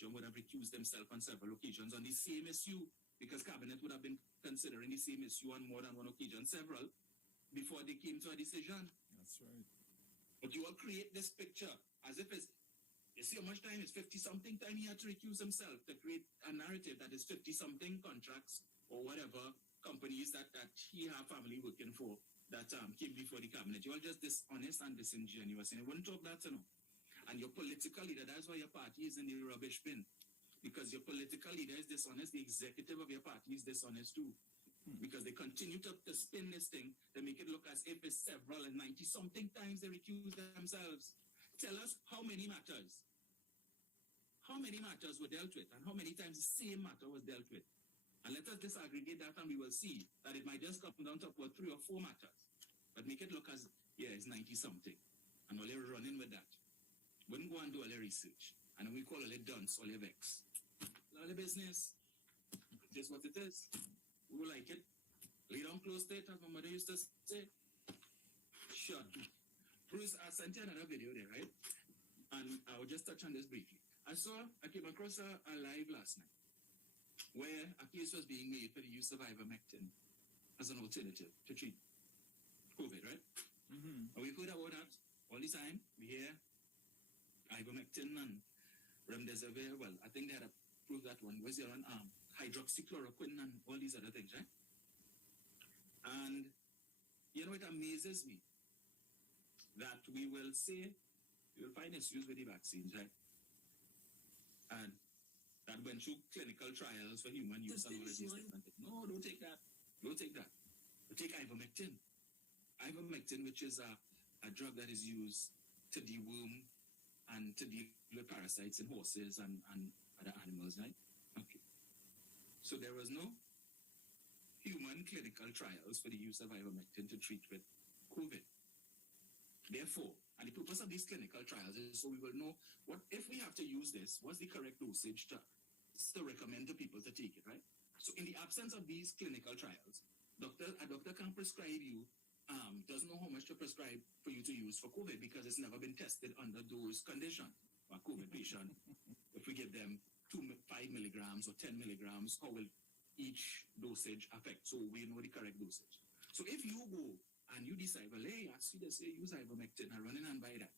consortium would have recused themselves on several occasions on the same issue, because Cabinet would have been considering the same issue on more than one occasion, several, before they came to a decision. That's right. But you all create this picture as if it's, you see how much time? It's 50-something time he had to recuse himself to create a narrative that is 50-something contracts or whatever companies that he have family working for that came before the Cabinet. You all just dishonest and disingenuous, and you wouldn't talk that, you know. And your political leader, that's why your party is in the rubbish bin. Because your political leader is dishonest, the executive of your party is dishonest too. Because they continue to spin this thing, they make it look as if it's several and 90-something times they recuse themselves. Tell us how many matters. How many matters were dealt with, and how many times the same matter was dealt with. And let us disaggregate that, and we will see that it might just come down to about 3 or 4 matters. But make it look as, yeah, it's 90-something. And all they're running with that. Wouldn't go and do all the research. And then we call all the dunce, all the vex. All the business. Just what it is. We will like it. Lay down close to it, as my mother used to say. Shut. Bruce, I sent you another video there, right? And I will just touch on this briefly. I came across a live last night where a case was being made for the use of ivermectin as an alternative to treat COVID, right? Mm-hmm. And we've heard about that all the time. We hear ivermectin and remdesivir. Well, I think they had approved that one. Where's the other one? Hydroxychloroquine and all these other things, right? And you know, it amazes me that we will find issues with the vaccines, right? And that went through clinical trials for human use and all of these different things. No, don't take that. Don't take that. But take ivermectin. Ivermectin, which is a drug that is used to deworm and to deal with parasites in horses and other animals, right? Okay. So there was no human clinical trials for the use of ivermectin to treat with COVID. Therefore, and the purpose of these clinical trials is so we will know what, if we have to use this, what's the correct dosage to recommend to people to take it, right? So in the absence of these clinical trials, a doctor can prescribe you, doesn't know how much to prescribe for you to use for COVID because it's never been tested under those conditions. For a COVID patient, if we give them 5 milligrams or 10 milligrams, how will each dosage affect? So we know the correct dosage. So if you go and you decide, well, hey, I see they say use ivermectin, and running and buy that.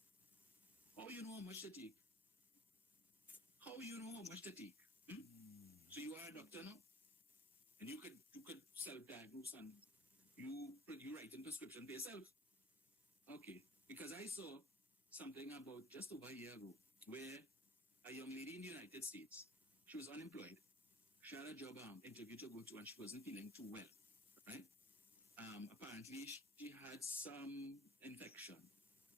How you know how much to take? How you know how much to take? So you are a doctor now, and you could self-diagnose and you write in prescription for yourself. Okay, because I saw something about just over a year ago where a young lady in the United States, she was unemployed. She had a job interview to go to, and she wasn't feeling too well, right? Apparently, she had some infection,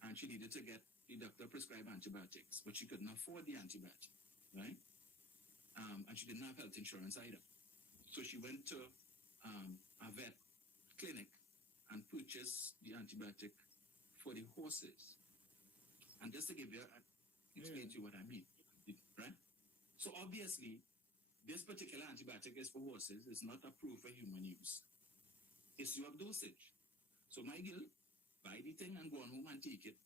and she needed to get the doctor prescribed antibiotics, but she couldn't afford the antibiotic, right? And she didn't have health insurance either. So she went to a vet clinic and purchased the antibiotic for the horses. And just to give you, explain to you what I mean, right? So obviously, this particular antibiotic is for horses. It's not approved for human use. Issue of dosage. So my girl, buy the thing and go on home and take it.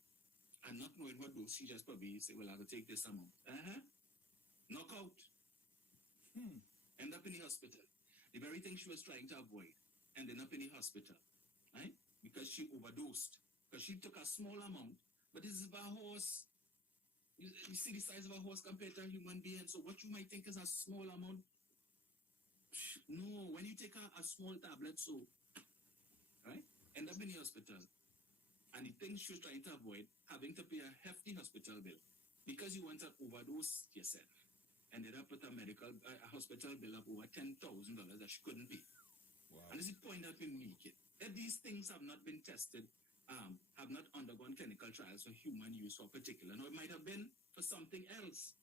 And not knowing what dose, she just probably say, well, I will take this amount. Knockout. End up in the hospital. The very thing she was trying to avoid. Ended up in the hospital. Right? Because she overdosed. Because she took a small amount. But this is about a horse. You see the size of a horse compared to a human being. So what you might think is a small amount. No, when you take a small tablet, so, right? End up in the hospital. And the thing she was trying to avoid, having to pay a hefty hospital bill. Because you want to overdose yourself. Ended up with a hospital bill of over $10,000 that she couldn't pay. Wow. And this is the point that we make it. That these things have not been tested, have not undergone clinical trials for human use for particular. Now, it might have been for something else,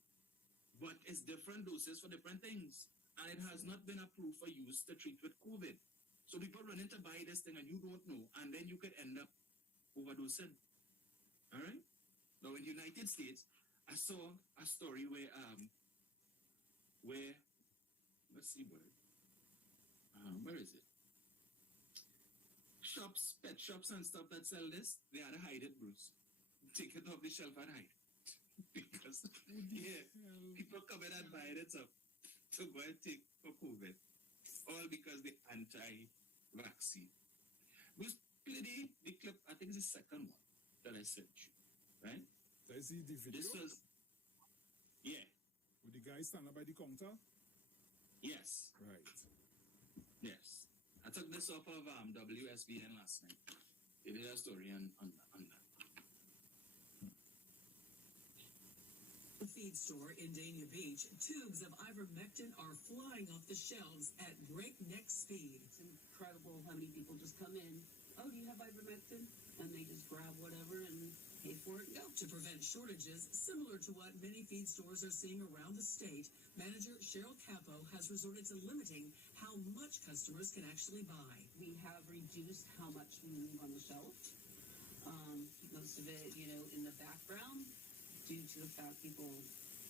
but it's different doses for different things. And it has not been approved for use to treat with COVID. So people run in to buy this thing and you don't know, and then you could end up overdosing. All right? Now, in the United States, I saw a story where let's see where is it? Shops, pet shops and stuff that sell this, they had to hide it, Bruce. Take it off the shelf and hide it. Because, yeah, people come in and decided to go and take for COVID, all because the anti-vaccine. We play the clip, I think it's the second one that I sent you, right? I see the video. This was, yeah. With the guy standing by the counter? Yes. Right. Yes. I took this off of WSBN last night. They did a story on that. The feed store in Dania Beach, tubes of ivermectin are flying off the shelves at breakneck speed. It's incredible how many people just come in. Oh, do you have ivermectin? And they just grab whatever and pay for it and go. To prevent shortages, similar to what many feed stores are seeing around the state, manager Sharon has resorted to limiting how much customers can actually buy. We have reduced how much we leave on the shelf. Most of it, in the background, due to the fact people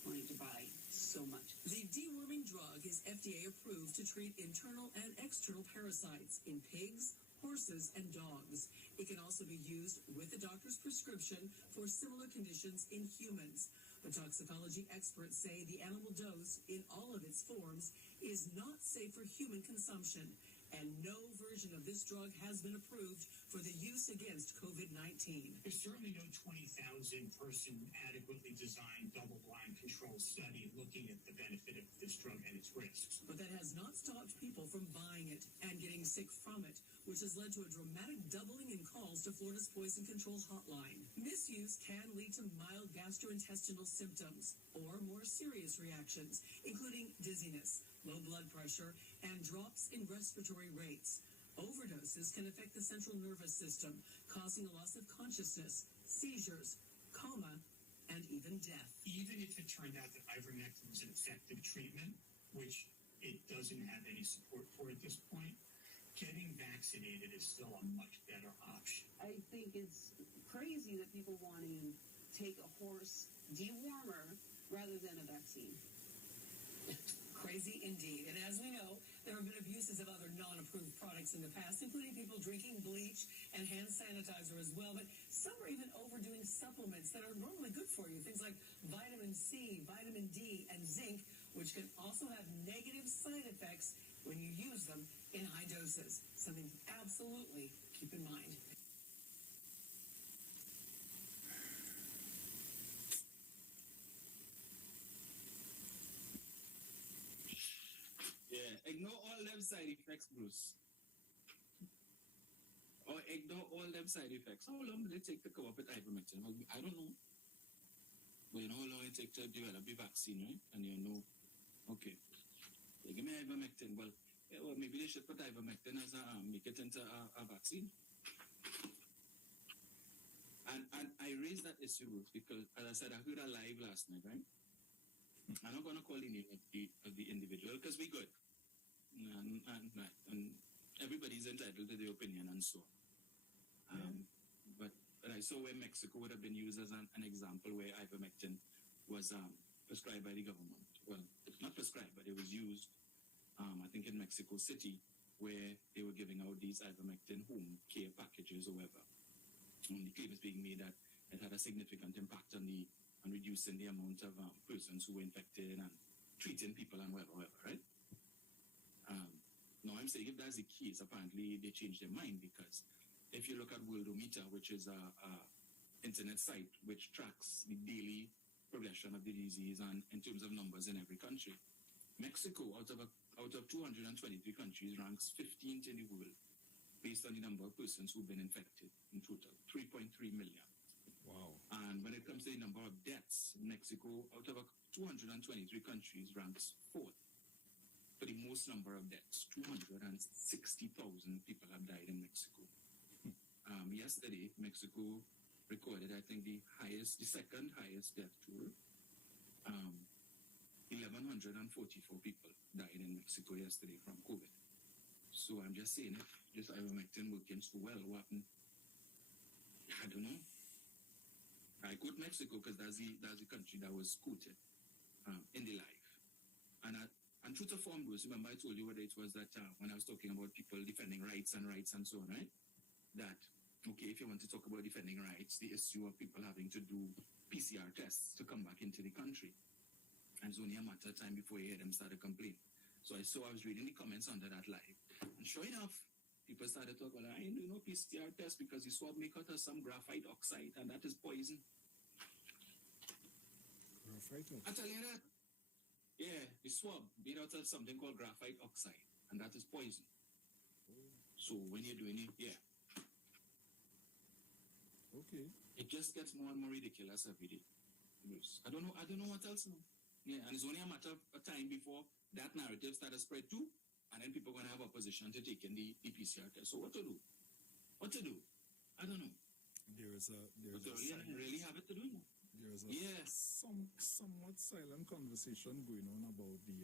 wanting to buy so much. The deworming drug is FDA approved to treat internal and external parasites in pigs, horses, and dogs. It can also be used with a doctor's prescription for similar conditions in humans. But toxicology experts say the animal dose, in all of its forms, is not safe for human consumption, and no version of this drug has been approved for the use against COVID-19. There's certainly no 20,000-person adequately designed double-blind controlled study looking at the benefit of this drug and its risks. But that has not stopped people from buying it and getting sick from it, which has led to a dramatic doubling in calls to Florida's Poison Control Hotline. Misuse can lead to mild gastrointestinal symptoms or more serious reactions, including dizziness, low blood pressure, and drops in respiratory rates. Overdoses can affect the central nervous system, causing a loss of consciousness, seizures, coma, and even death. Even if it turned out that ivermectin was an effective treatment, which it doesn't have any support for at this point, getting vaccinated is still a much better option. I think it's crazy that people want to take a horse dewormer rather than a vaccine. Crazy indeed. And as we know, there have been abuses of other non-approved products in the past, including people drinking bleach and hand sanitizer as well. But some are even overdoing supplements that are normally good for you. Things like vitamin C, vitamin D, and zinc, which can also have negative side effects when you use them in high doses. Something to absolutely keep in mind. Yeah, ignore all them side effects, Bruce. Or ignore all them side effects. How long did it take to come up with ivermectin? Well, I don't know. But you know how long it takes to develop the vaccine, right? And you know, okay, they give me ivermectin. Well, yeah, well, maybe they should put ivermectin as make it into a vaccine. And I raised that issue, Bruce, because, as I said, I heard a live last night, right? I'm not going to call the name of the individual because we're good. And everybody's entitled to their opinion and so on. But I saw where Mexico would have been used as an example where ivermectin was prescribed by the government. Well, not prescribed, but it was used, I think, in Mexico City, where they were giving out these ivermectin home care packages or whatever. And the claim is being made that it had a significant impact on reducing the amount of persons who were infected and treating people and whatever, right? Now, I'm saying if that's the case, apparently they changed their mind, because if you look at Worldometer, which is a internet site which tracks the daily progression of the disease and in terms of numbers in every country, Mexico, out of 223 countries, ranks 15th in the world based on the number of persons who've been infected in total, 3.3 million. Wow. And when it comes to the number of deaths, Mexico, out of 223 countries, ranks 4th for the most number of deaths. 260,000 people have died in Mexico. Yesterday, Mexico recorded, I think, the second highest death toll. 1,144 people died in Mexico yesterday from COVID. So I'm just saying, if this ivermectin working so well, what happened? I don't know. I quote Mexico because that's the country that was quoted in the live. And true to form, Bruce, remember I told you whether it was that when I was talking about people defending rights and so on, right? That, okay, if you want to talk about defending rights, the issue of people having to do PCR tests to come back into the country. And it's only a matter of time before you hear them start to complain. So I was reading the comments under that live. And sure enough, people started talking, well, I ain't doing no PCR test because the swab may cut us some graphite oxide, and that is poison. Graphite oxide? I tell you that. Yeah, the swab made out of something called graphite oxide, and that is poison. Oh. So when you're doing it, yeah. Okay. It just gets more and more ridiculous every day. I don't know what else now. Yeah, and it's only a matter of time before that narrative starts to spread too, and then people are going to have opposition to taking the PCR test. So what to do? What to do? I don't know. There's a really have it to do now. There's a Yes. somewhat silent conversation going on about the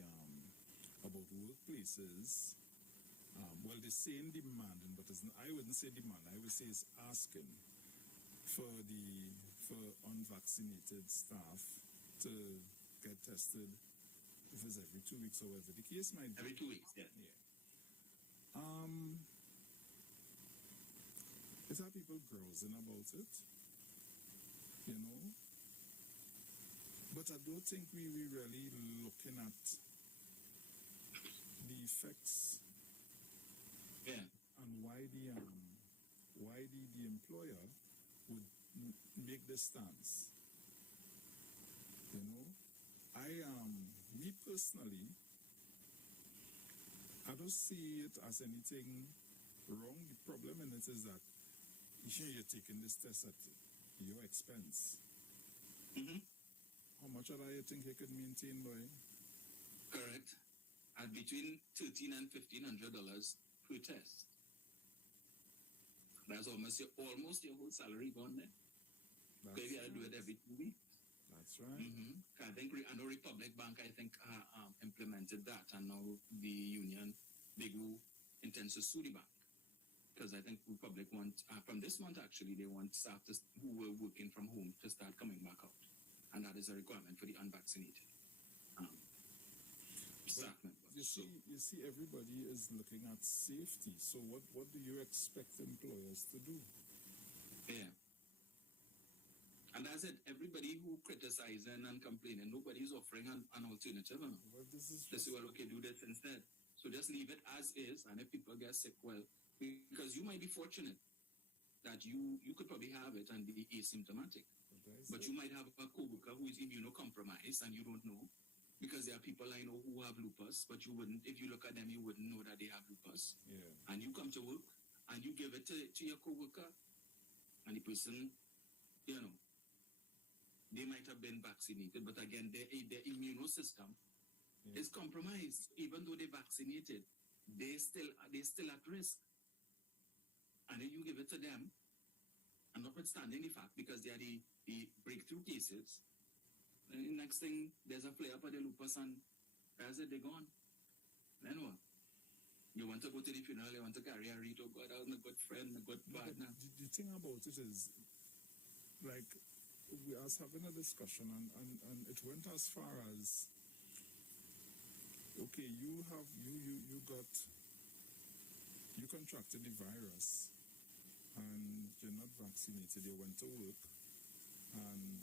about workplaces. Well, they're saying demanding, but I wouldn't say demand. I would say it's asking for unvaccinated staff to get tested, if it's every 2 weeks or whatever the case might be. Every 2 weeks, yeah. Is that people grousing about it? You know? But I don't think we really looking at the effects. Yeah. And why the employer would make this stance. You know? Me personally, I don't see it as anything wrong. The problem in it is that you're taking this test at your expense. Mm-hmm. How much of that you think you could maintain, boy? Correct. At between $1,300 and $1,500 per test. That's almost your whole salary gone there. Because you got to do it every 2 weeks. That's right. Mm-hmm. I know Republic Bank, implemented that, and now the union, Bigu, intends to sue the bank. Because I think Republic from this month actually, they want staff who were working from home to start coming back out. And that is a requirement for the unvaccinated staff members. You see, everybody is looking at safety. So what do you expect employers to do? Yeah. And that's it. Everybody who criticizing and complaining, nobody's offering an alternative. Well, this is they say, well, okay, do this instead. So just leave it as is, and if people get sick, well, because you might be fortunate that you could probably have it and be asymptomatic. But you might have a co-worker who is immunocompromised and you don't know, because there are people I know who have lupus, but you wouldn't, if you look at them, you wouldn't know that they have lupus. Yeah. And you come to work and you give it to your co-worker, and the person, they might have been vaccinated, but again, their immune system is compromised. Even though they're vaccinated, they're still at risk. And then you give it to them, and notwithstanding the fact, because they are the breakthrough cases, and the next thing, there's a flare up of the lupus, and that's it, they're gone. Then what? You want to go to the funeral, you want to carry a wreath, oh God, I was a good friend, a good partner. The thing about it is, like, we was having a discussion, and it went as far as, okay, you contracted the virus, and you're not vaccinated, you went to work, and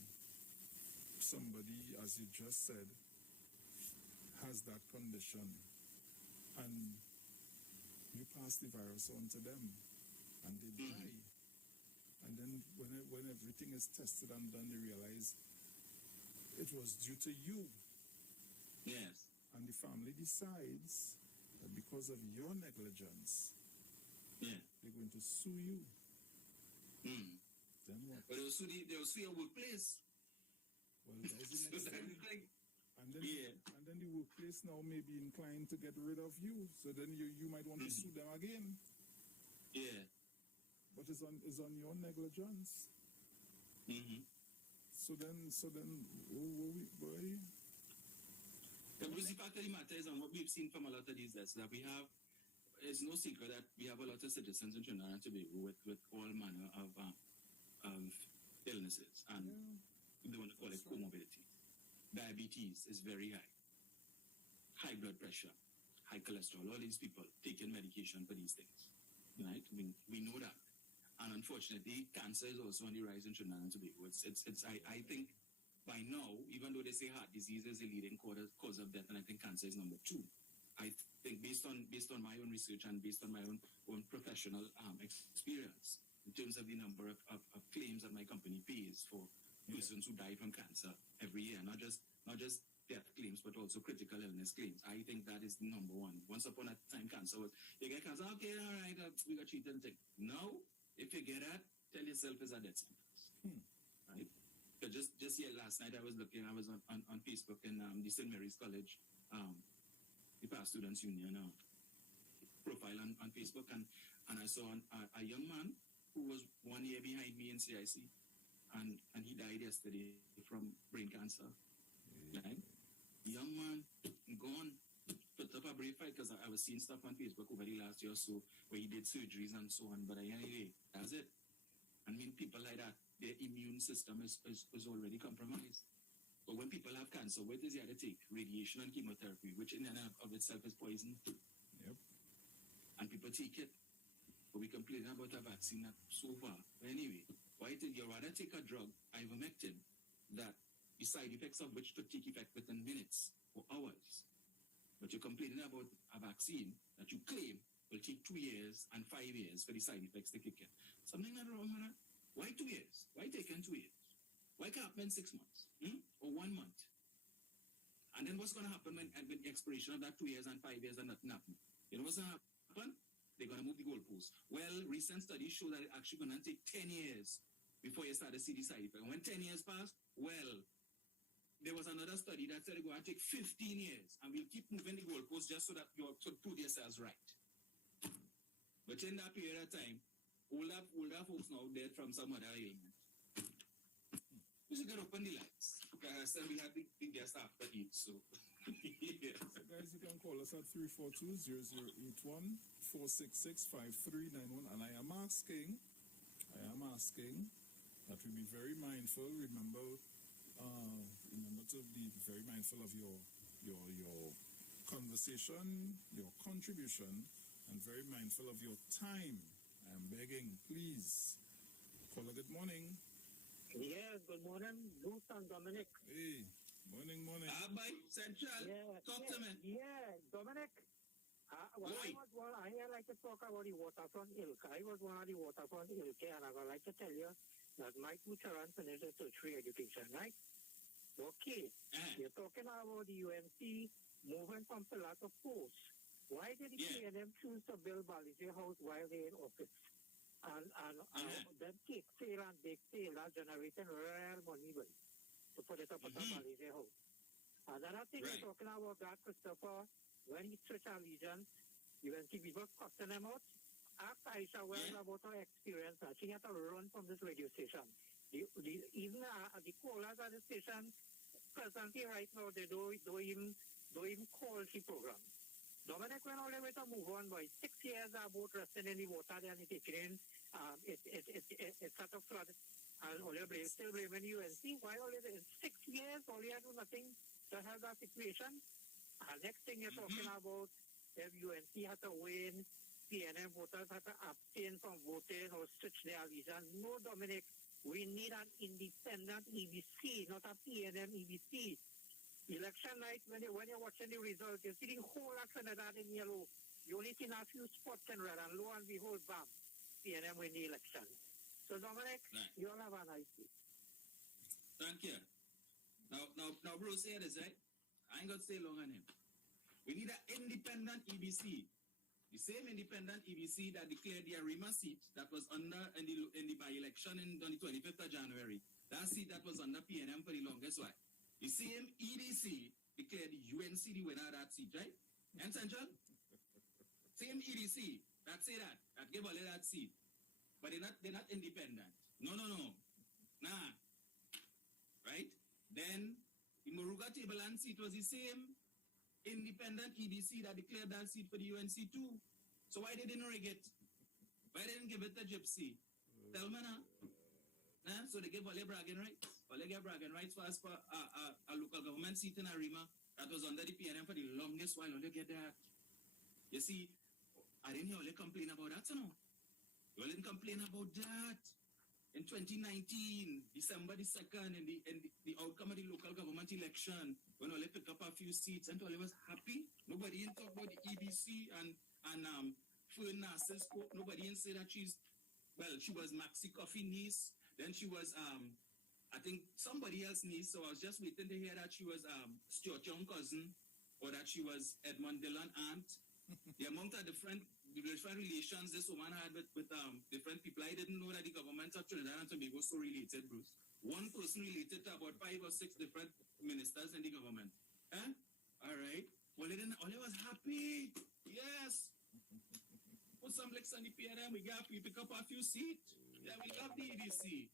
somebody, as you just said, has that condition, and you pass the virus on to them, and they die. And then when everything is tested and done, they realize it was due to you. Yes. And the family decides that because of your negligence, they're going to sue you. Then what? But they'll sue your workplace. Well, that's the next thing. And then the workplace now may be inclined to get rid of you. So then you might want to sue them again. Yeah. But it's on your negligence. So then, boy. The fact of the matter is, and what we've seen from a lot of these deaths, that we have, it's no secret that we have a lot of citizens in Trinidad and Tobago with all manner of illnesses, and they want to call it comorbidity. Diabetes is very high. High blood pressure, high cholesterol, all these people taking medication for these things. Right? We know that. And unfortunately, cancer is also on the rise in Trinidad and Tobago. I think by now, even though they say heart disease is the leading cause of death, and I think cancer is number 2, I think based on my own research and based on my own professional experience, in terms of the number of claims that my company pays for persons who die from cancer every year, not just death claims, but also critical illness claims. I think that is number 1. Once upon a time, cancer was, you get cancer, okay, all right, we got treated and thing. Now, if you get that, tell yourself it's a death sentence. Right? But just last night I was on Facebook in the St. Mary's College, the Past Students Union profile on Facebook, and I saw a young man who was 1 year behind me in CIC, and he died yesterday from brain cancer. Right? Young man, gone. Put up a brave fight, because I was seeing stuff on Facebook over the last year or so where he did surgeries and so on, but anyway, that's it. I mean, people like that, their immune system is already compromised. But when people have cancer, what does he have to take? Radiation and chemotherapy, which in and of itself is poison. Yep. And people take it. But we complain about a vaccine so far. But anyway, why did you rather take a drug, ivermectin, that the side effects of which could take effect within minutes or hours? But you're complaining about a vaccine that you claim will take 2 years and 5 years for the side effects to kick in. Something not wrong with that. Why 2 years? Why take in 2 years? Why can't it 6 months? Or 1 month? And then what's going to happen when the expiration of that 2 years and 5 years and nothing happen? You know what's going to happen? They're going to move the goalposts. Well, recent studies show that it's actually going to take 10 years before you start to see the side effect. And when 10 years pass, well, there was another study that said it's going to take 15 years, and we'll keep moving the goalposts just so that you prove yourselves right. But in that period of time, older folks now dead from some other ailment. We should get open the lights. Because we have the guest after eat, so. Yeah. So guys, you can call us at 342-0081-466-5391, and I am asking that we be very mindful. Remember to be very mindful of your conversation, your contribution, and very mindful of your time. I am begging, please. Caller, good morning. Yeah, good morning, Bruce and Dominic. Hey, morning. Bye, Central. Yeah, Talk to me. Yeah, Dominic. I like to talk about the waterfront ilk. I was one of the waterfront ilk, and I would like to tell you that my two children finished a tertiary education, right? Okay, you're talking about the UNC moving from pillar to post. Why did the PNM choose to build Balize House while they're in office? And then cake sale and bake sale are generating real money to put it up at the Balize House. Another thing you're talking about that, Christopher, when he switched allegiance, UNC people cutting them out. Ask Aisha well about her experience. She had to run from this radio station. Even the callers at the station presently right now, they don't even call the program. Dominic went all the way to move on by 6 years about resting in the water and it taking in it's sort of flood and still blaming UNC. Why only in 6 years all you do nothing to help that situation? Next thing you're talking about, if UNC had to win, PNM voters had to abstain from voting or switch their allegiance. No, Dominic, we need an independent EBC, not a PNM EBC. Election night, when you're watching the results, you see the whole of Trinidad in yellow. You only see a few spots in red, and lo and behold, bam, PNM win the election. So, Dominic, you all have a nice day. Thank you. Now, Bruce, say this, right? I ain't going to stay long on him. We need an independent EBC. The same independent EBC that declared the Arima seat that was under in the by-election on the 25th of January. That seat that was under PNM for the longest while. The same EDC declared the UNC the winner of that seat, right? And Central? Same EDC that say that gave all that seat. But they're not independent. No. Nah. Right? Then the Moruga Tableland seat was the same independent EDC that declared that seat for the UNC too. So why they didn't rig it? Why they didn't give it to Gypsy? Tell me now. So they gave all their bragging rights. All they gave bragging rights for a local government seat in Arima that was under the PNM for the longest while. All they get that. You see, I didn't hear all they complain about that, you know. You all didn't complain about that. in 2019, December the 2nd, in the outcome of the local government election, when Ole picked up a few seats, and Ole was happy. Nobody in talk about the EBC and Fern Nasser spoke. Nobody in say that she was Maxi Coffee niece. Then she was, I think, somebody else's niece. So I was just waiting to hear that she was Stuart Young cousin, or that she was Edmund Dillon aunt. The amount of different relations this woman had with different people. I didn't know that the government of Trinidad and Tobago was so related, Bruce. One person related to about 5 or 6 different ministers in the government. All right. Well, Ole was happy. Yes. Put some licks on the PNM. We pick up a few seats. Yeah, we love the EBC.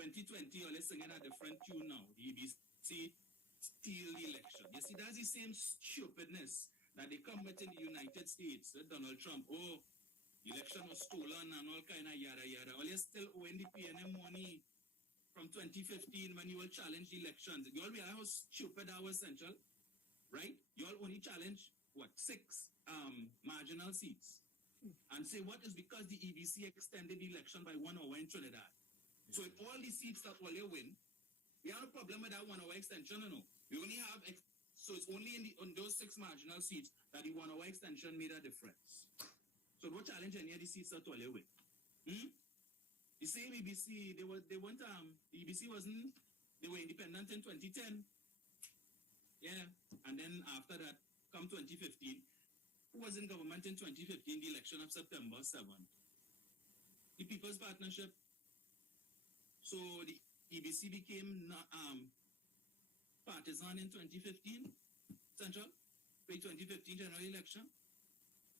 2020, Ole singing a different tune now. The EBC steal the election. You see, that's the same stupidness that they come with in the United States. Donald Trump, the election was stolen and all kind of yada yada. All you still owing the PNM money from 2015 when you all challenged the elections. You all realize how stupid that was, Central, right? You all only challenged, 6 marginal seats. And say what is because the EBC extended the election by 1 hour in Trinidad. So if all the seats that all you win, we have a problem with that 1 hour extension, or no? We only have... So it's only on those 6 marginal seats that the 1 hour extension made a difference. So don't challenge any of the seats that all you win. The same EBC, they weren't, the EBC wasn't, they were independent in 2010. Yeah. And then after that, come 2015, who was in government in 2015, the election of September 7th? The People's Partnership. So the EBC became partisan in 2015, Central, pre-2015 general election.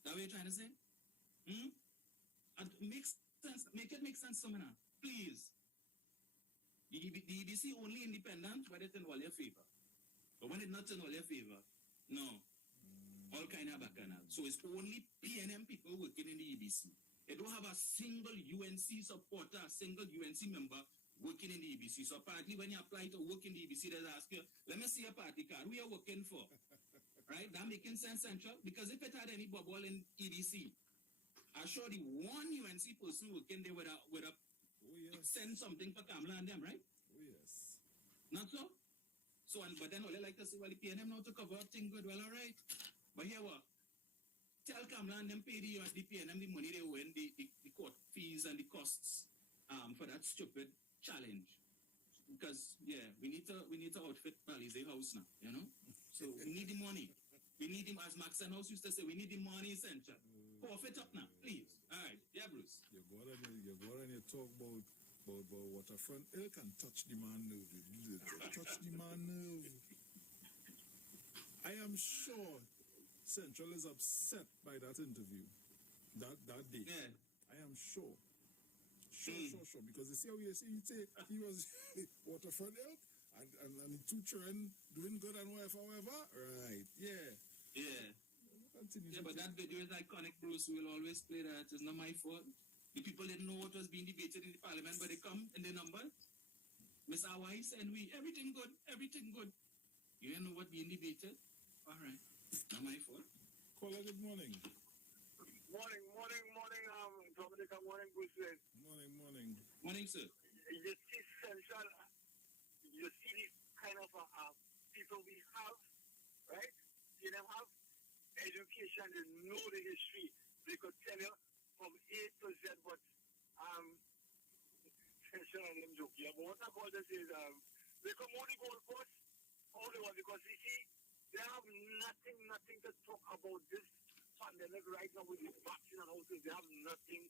That what you're trying to say? And make it make sense to me now, please. The EBC only independent when it's in all your favor. But when it's not in all your favor, no. All kind of bacchanal. So it's only PNM people working in the EBC. They don't have a single UNC supporter, a single UNC member working in the EBC. So apparently when you apply to work in the EBC, they ask you, let me see your party card. Who are you working for? Right? That making sense, Central? Because if it had any bubble in EBC, I'm sure the one UNC person working there would have send something for Kamala and them, right? Oh, yes. Not so? So, but then all they like to say, well, the PNM now to cover up thing good. Well, all right. But here what? Tell Kamala and them pay the PNM the money they win, the court fees and the costs for that stupid challenge. Because we need to outfit Alizé house now, you know. So we need the money. We need him, as Max and House used to say, we need the money, Central. Cough it up now, please. All right, Bruce. You go and you talk about waterfront. It can touch the man nerve. Touch the man nerve. I am sure Central is upset by that interview, that day. Yeah. I am sure. Sure. Because you see how you say he was waterfront help and the 2 children doing good and whatever. Right. Yeah. Yeah. Continue. Yeah, but that video is iconic, Bruce. We will always play that. It's not my fault. The people didn't know what was being debated in the parliament, but they come in the number. Miss Awais and we, everything good. You didn't know what being debated? All right. Not my fault. Caller, good morning. Morning, Dominic, morning, Bruce. Morning. Morning, sir. You see, Central, you see this kind of people we have, right? You know, have education, they know the history. They could tell you from A to Z, but Central and them joke. Yeah, but what I call this is they come on the goalpost, all they want, because you see, they have nothing to talk about this pandemic right now with the vaccine and all things. They have nothing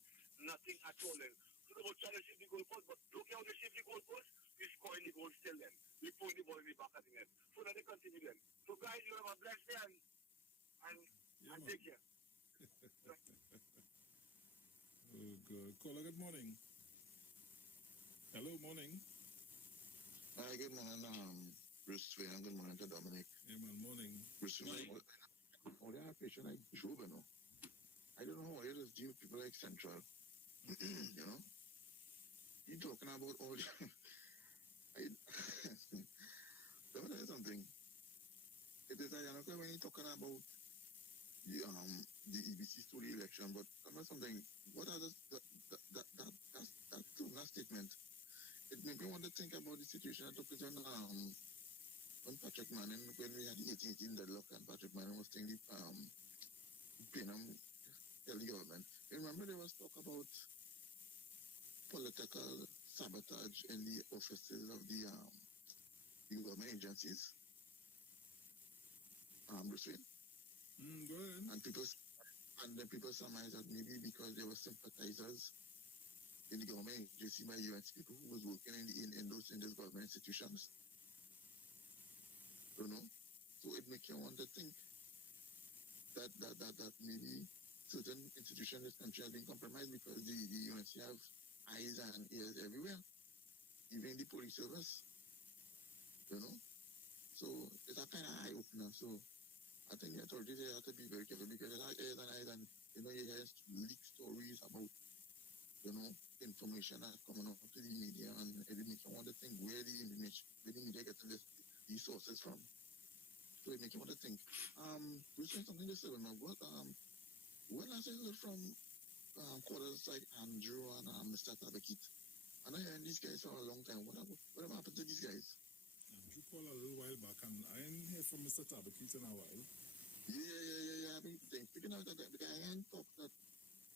at all. So they will try to shift the goalpost, but look how they shift the goalpost, we scoring the goal still then. We put the ball in the back of the net. So that they continue then. So guys, you have a blessed day and take care. Oh, good. Caller, good morning. Hello, morning. Hi, good morning, Bruce Wayne, and good morning to Dominic. Yeah, man, morning. Bruce Wayne, they have a patient like Job, you know. I don't know why there's new people like Central. You know? You talking about all the... Let me tell you something. It is ironic when you're talking about the EBC story election, but tell me something. What are that's statement. It made me want to think about the situation that took place when Patrick Manning, when we had the 1818 deadlock and Patrick Manning was taking the Penham tell the government. Remember there was talk about political sabotage in the offices of the government agencies. Bruce Wayne. Go ahead. And then people surmise that maybe because there were sympathizers in the government agency by UNC people who was working in those government institutions. You know? So it makes you want to think that maybe certain institutions in this country have been compromised because the UNC have eyes and ears everywhere, even the police service. You know? So it's a kind of eye-opener. So I think the authorities have to be very careful because there are ears and eyes and, you know, you hear leaked stories about, you know, information that's coming out to the media and it makes you want to think where the media getting these sources from. So it makes you want to think. We're saying something to say, when I say from quarters like Andrew and Mr. Tabakit, and I heard these guys for a long time. What happened to these guys? Andrew called a little while back, and I didn't hear from Mr. Tabakit in a while. Yeah. I've been thinking of that because I hadn't thought that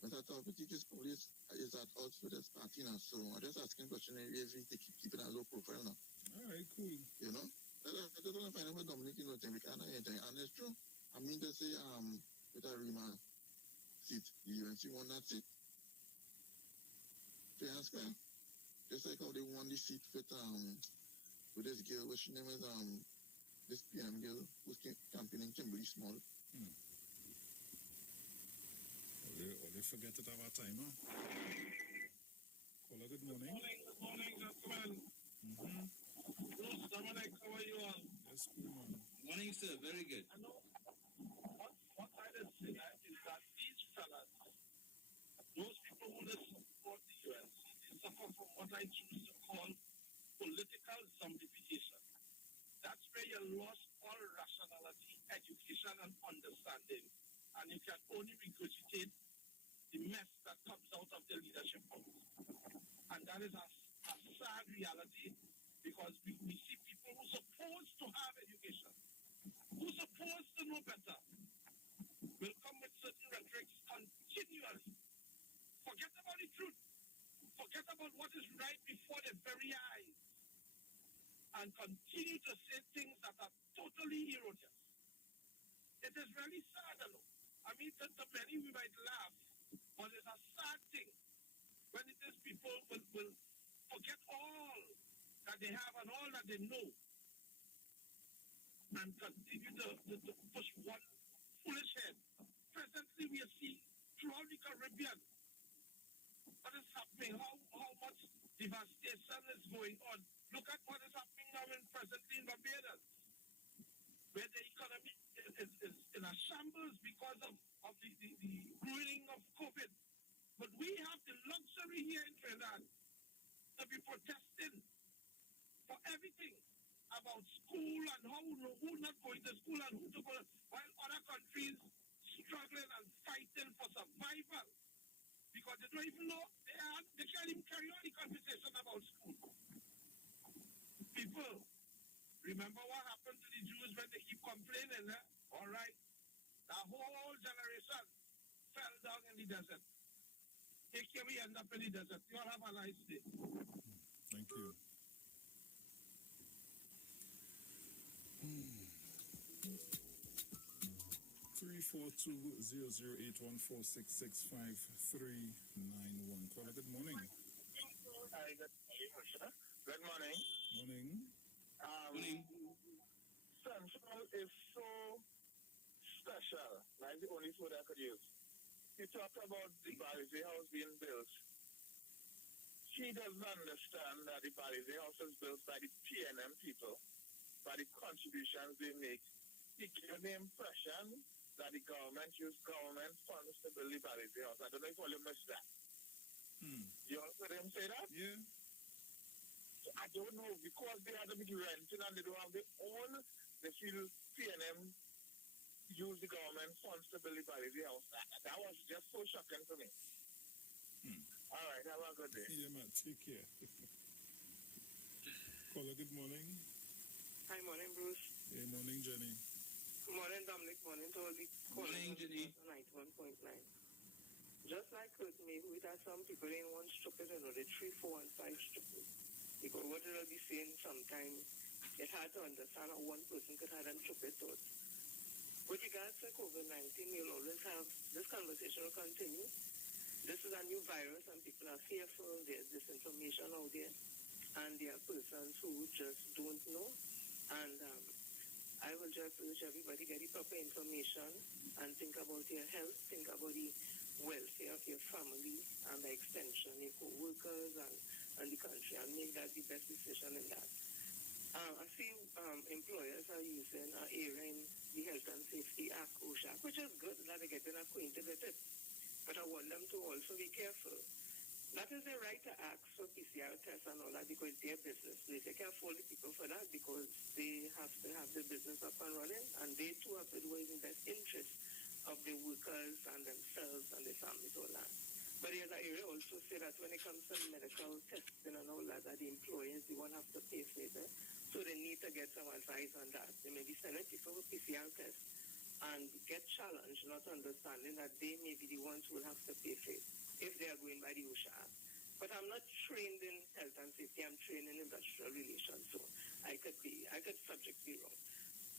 Mr. Tabakit is probably is at odds with his party now. So I'm just asking a question if he keep keeping a low profile now. All right, cool. You know? I just want to find out what Dominic, you know, think we can't anything. And it's true. I mean to say, with a Romain seat, the UNC won that seat. Fair and square. Just like how they won the seat with this girl, what's her name is, this PM girl who's campaigning Kimberly Small. They forget to have our timer. Caller, good morning. Good morning, gentlemen. Bruce, Dominic, how are you all? Yes, good morning. Morning, sir. Very good. I know what I did say is that these fellas, those people who support the UNC, they suffer from what I choose to call political zombification. That's where you lost all rationality, education, and understanding. And you can only regurgitate the mess that comes out of the leadership post. And that is a sad reality because we see people who are supposed to have education, who are supposed to know better, will come with certain rhetorics continually. Forget about the truth. Forget about what is right before their very eyes. And continue to say things that are totally erroneous. It is really sad, though. I mean, to many we might laugh, but it's a sad thing when it is people will forget all that they have and all that they know and continue to push one foolish head. Presently, we are seeing throughout the Caribbean what is happening, how much devastation is going on. Look at what is happening now presently in Barbados, where the economy is in a shambles because of the ruining of COVID. But we have the luxury here in Trinidad to be protesting for everything about school and who not going to school and who to go, while other countries struggling and fighting for survival because they don't even know, they can't even carry on the conversation about school. People, remember what happened to the Jews when they keep complaining, eh? All right, the whole generation fell down in the desert. Take care, we end up in the desert. You all have a nice day. Thank you. Three 4200814665391. Caller, good morning. Hi, good morning. Good morning. Morning. Morning. Central is so special. That's the only word I could use. He talked about the Balizé house being built. He doesn't understand that the Balizé house is built by the PNM people, by the contributions they make. He gave the impression that the government used government funds to build the Balizé house. I don't know if all you missed that. You all heard him say that? Yeah. So I don't know, because they had to be renting and they don't have their own, they feel PNM use the government funds to build the Balizé house. That was just so shocking to me. All right, have a good day. Yeah, man, take care. Caller, good morning. Hi, morning, Bruce. Hey, morning, Jenny. Morning, Dominic. Morning to all the Morning, Jenny. 91.9. Just like Kurt maybe with some people in one stupid, they 3, 4, and 5 stupid. Because what they'll be saying sometimes, it's hard to understand how one person could have them stupid thoughts. With regards to COVID-19, you'll always have this conversation will continue. This is a new virus and people are fearful. There's disinformation out there. And there are persons who just don't know. And I will just urge everybody get the proper information and think about your health, think about the welfare of your family and the extension, your co-workers and the country, and make that the best decision in that. A few employers are airing the Health and Safety Act, OSHA, which is good that they're getting acquainted with it. But I want them to also be careful. That is their right to ask for PCR tests and all that because it's their business. They can't fault the people for that because they have to have their business up and running, and they too have to do it in the best interest of the workers and themselves and their families, all that. But there's an area also say that when it comes to medical testing and all that the employers, they won't have to pay for it. So they need to get some advice on that. They may be sending people with PCR tests and get challenged, not understanding that they may be the ones who will have to pay for it if they are going by the OSHA Act. But I'm not trained in health and safety, I'm trained in industrial relations, so I could subject be wrong.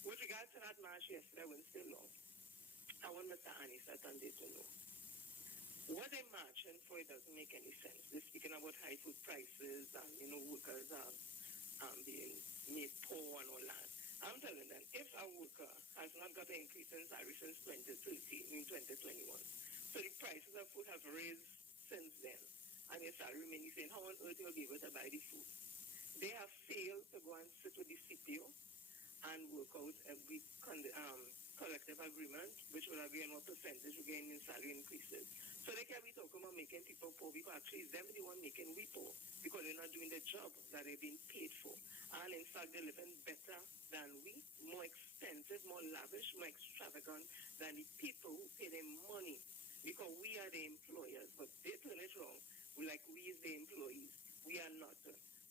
With regard to that march yesterday, I went still long. I want Mr. Annie Saturday to know. What they're marching for, it doesn't make any sense. They're speaking about high food prices and, workers are being made poor and all that. I'm telling them, if a worker has not got an increase in salary since 2013, in 2021, so the prices of food have raised since then, and your salary remains the same, how on earth you'll be able to buy the food? They have failed to go and sit with the CPO and work out a collective agreement, which will agree on what percentage we're getting in salary increases. So they can't be talking about making people poor because actually it's them the one making we poor because they're not doing the job that they're being paid for. And in fact, they're living better than we, more expensive, more lavish, more extravagant than the people who pay them money. Because we are the employers, but they turn it wrong. Like we is the employees. We are not.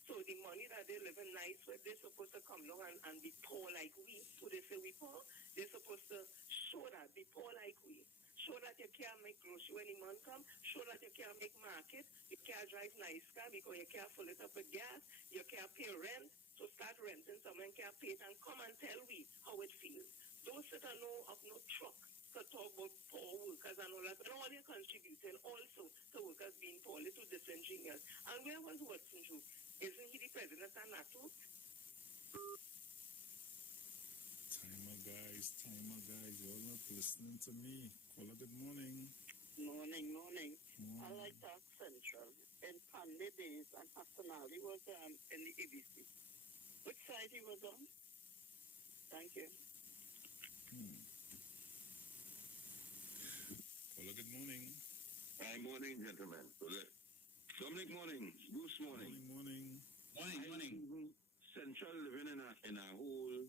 So the money that they're living nice with, they're supposed to come along and be poor like we. So they say we poor. They're supposed to show that, be poor like we. Show that you can't make grocery when the month come. Show that you can't make market. You can't drive nice car because you can't fill it up with gas. You can't pay rent. So start renting someone can't pay it and come and tell we how it feels. Those that are no truck. To talk about poor workers and all that, but all you're contributing also to workers being poor, little disingenuous. And where was Watson Drew? Isn't he the president of NATO? Timer guys, you're not listening to me. Caller, good morning. Morning. I like Dark Central. In Pandy days, and Hassanali was in the EBC. Which side he was on? Thank you. Caller, good morning. Hi, morning, gentlemen. Dominic, morning. Bruce, morning. Morning. Central living in a whole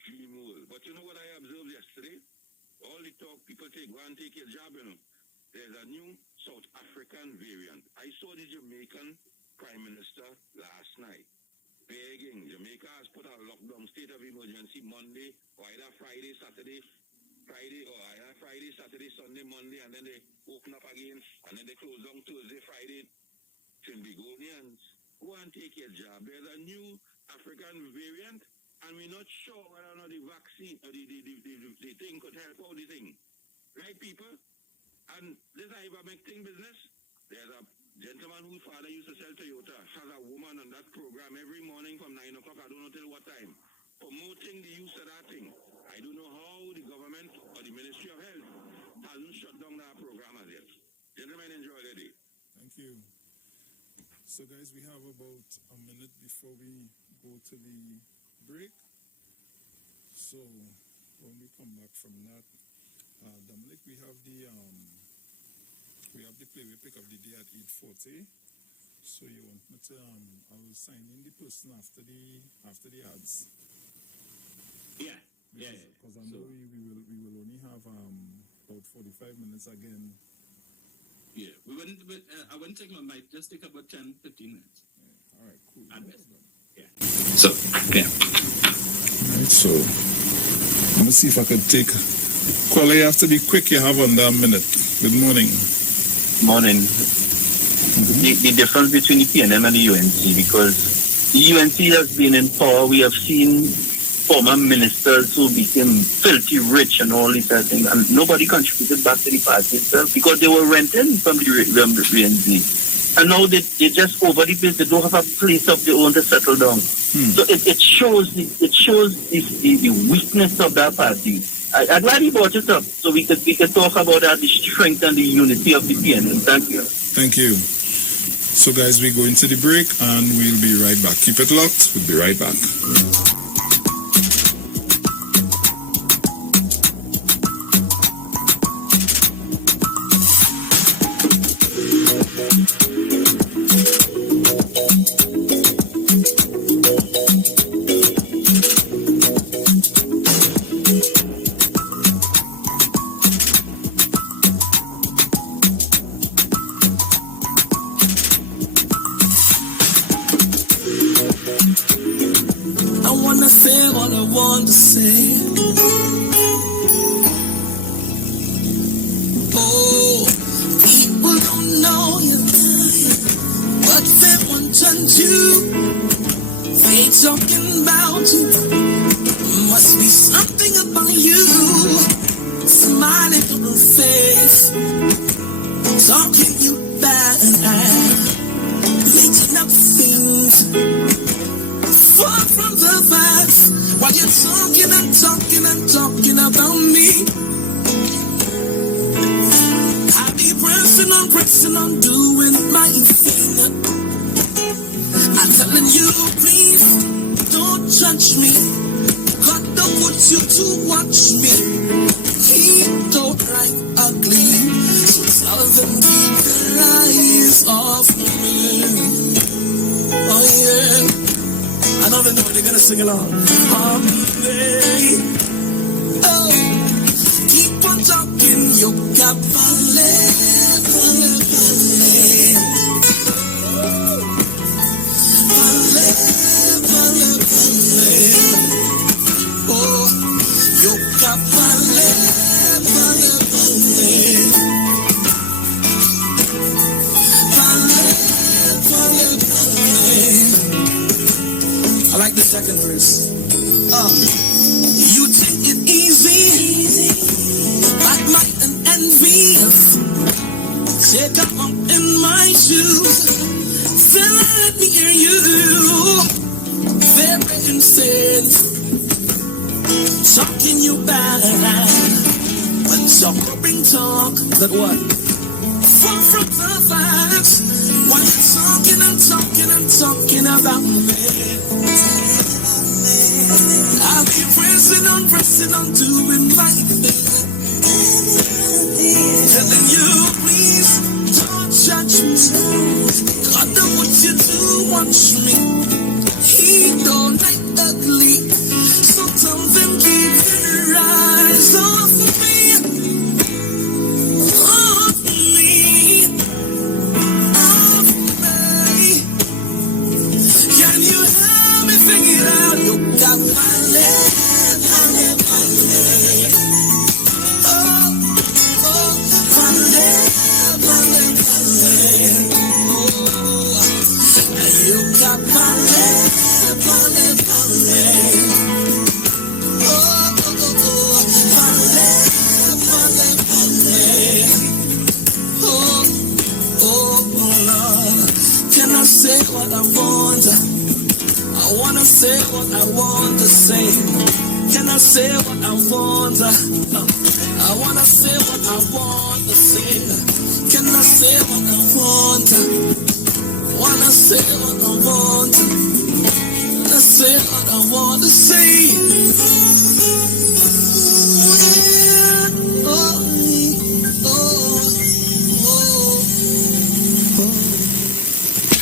dream world. But you know what I observed yesterday? All the talk people go and take your job, There's a new South African variant. I saw the Jamaican Prime Minister last night begging. Jamaica has put a lockdown state of emergency Monday, or either Friday, Saturday, Sunday, Monday, and then they open up again, and then they close down Thursday, Friday. Trinbagonians, go and take your job. There's a new African variant, and we're not sure whether or not the vaccine or the thing could help out the thing. Right, people? And this is ivermectin business. There's a gentleman whose father used to sell Toyota, has a woman on that program every morning from 9 o'clock, I don't know till what time, promoting the use of that thing. I don't know how the government or the Ministry of Health hasn't shut down that program as yet. Gentlemen, enjoy the day. Thank you. So guys, we have about a minute before we go to the break. So when we come back from that, Dominic, we have the play we pick up the day at 8:40. So you want me to I will sign in the person after the ads. Yeah. Because I know we will only have about 45 minutes again Yeah, we wouldn't, but I wouldn't take long, might just take about 10, 15 minutes. All right, cool. At best. Yeah. So, yeah. All right, so let me see if I could take. Caller, you have to be quick. You have under a minute. Good morning. Morning. The difference between the PNM and the UNC, because the UNC has been in power. We have seen former ministers who became filthy rich and all these things, and nobody contributed back to the party itself because they were renting from the UNC. And now they just over the place. They don't have a place of their own to settle down. So it shows the weakness of that party. I'm glad you brought it up so we can talk about that, the strength and the unity of the PNM. Thank you. Thank you. So guys, we go into the break and we'll be right back. Keep it locked. We'll be right back.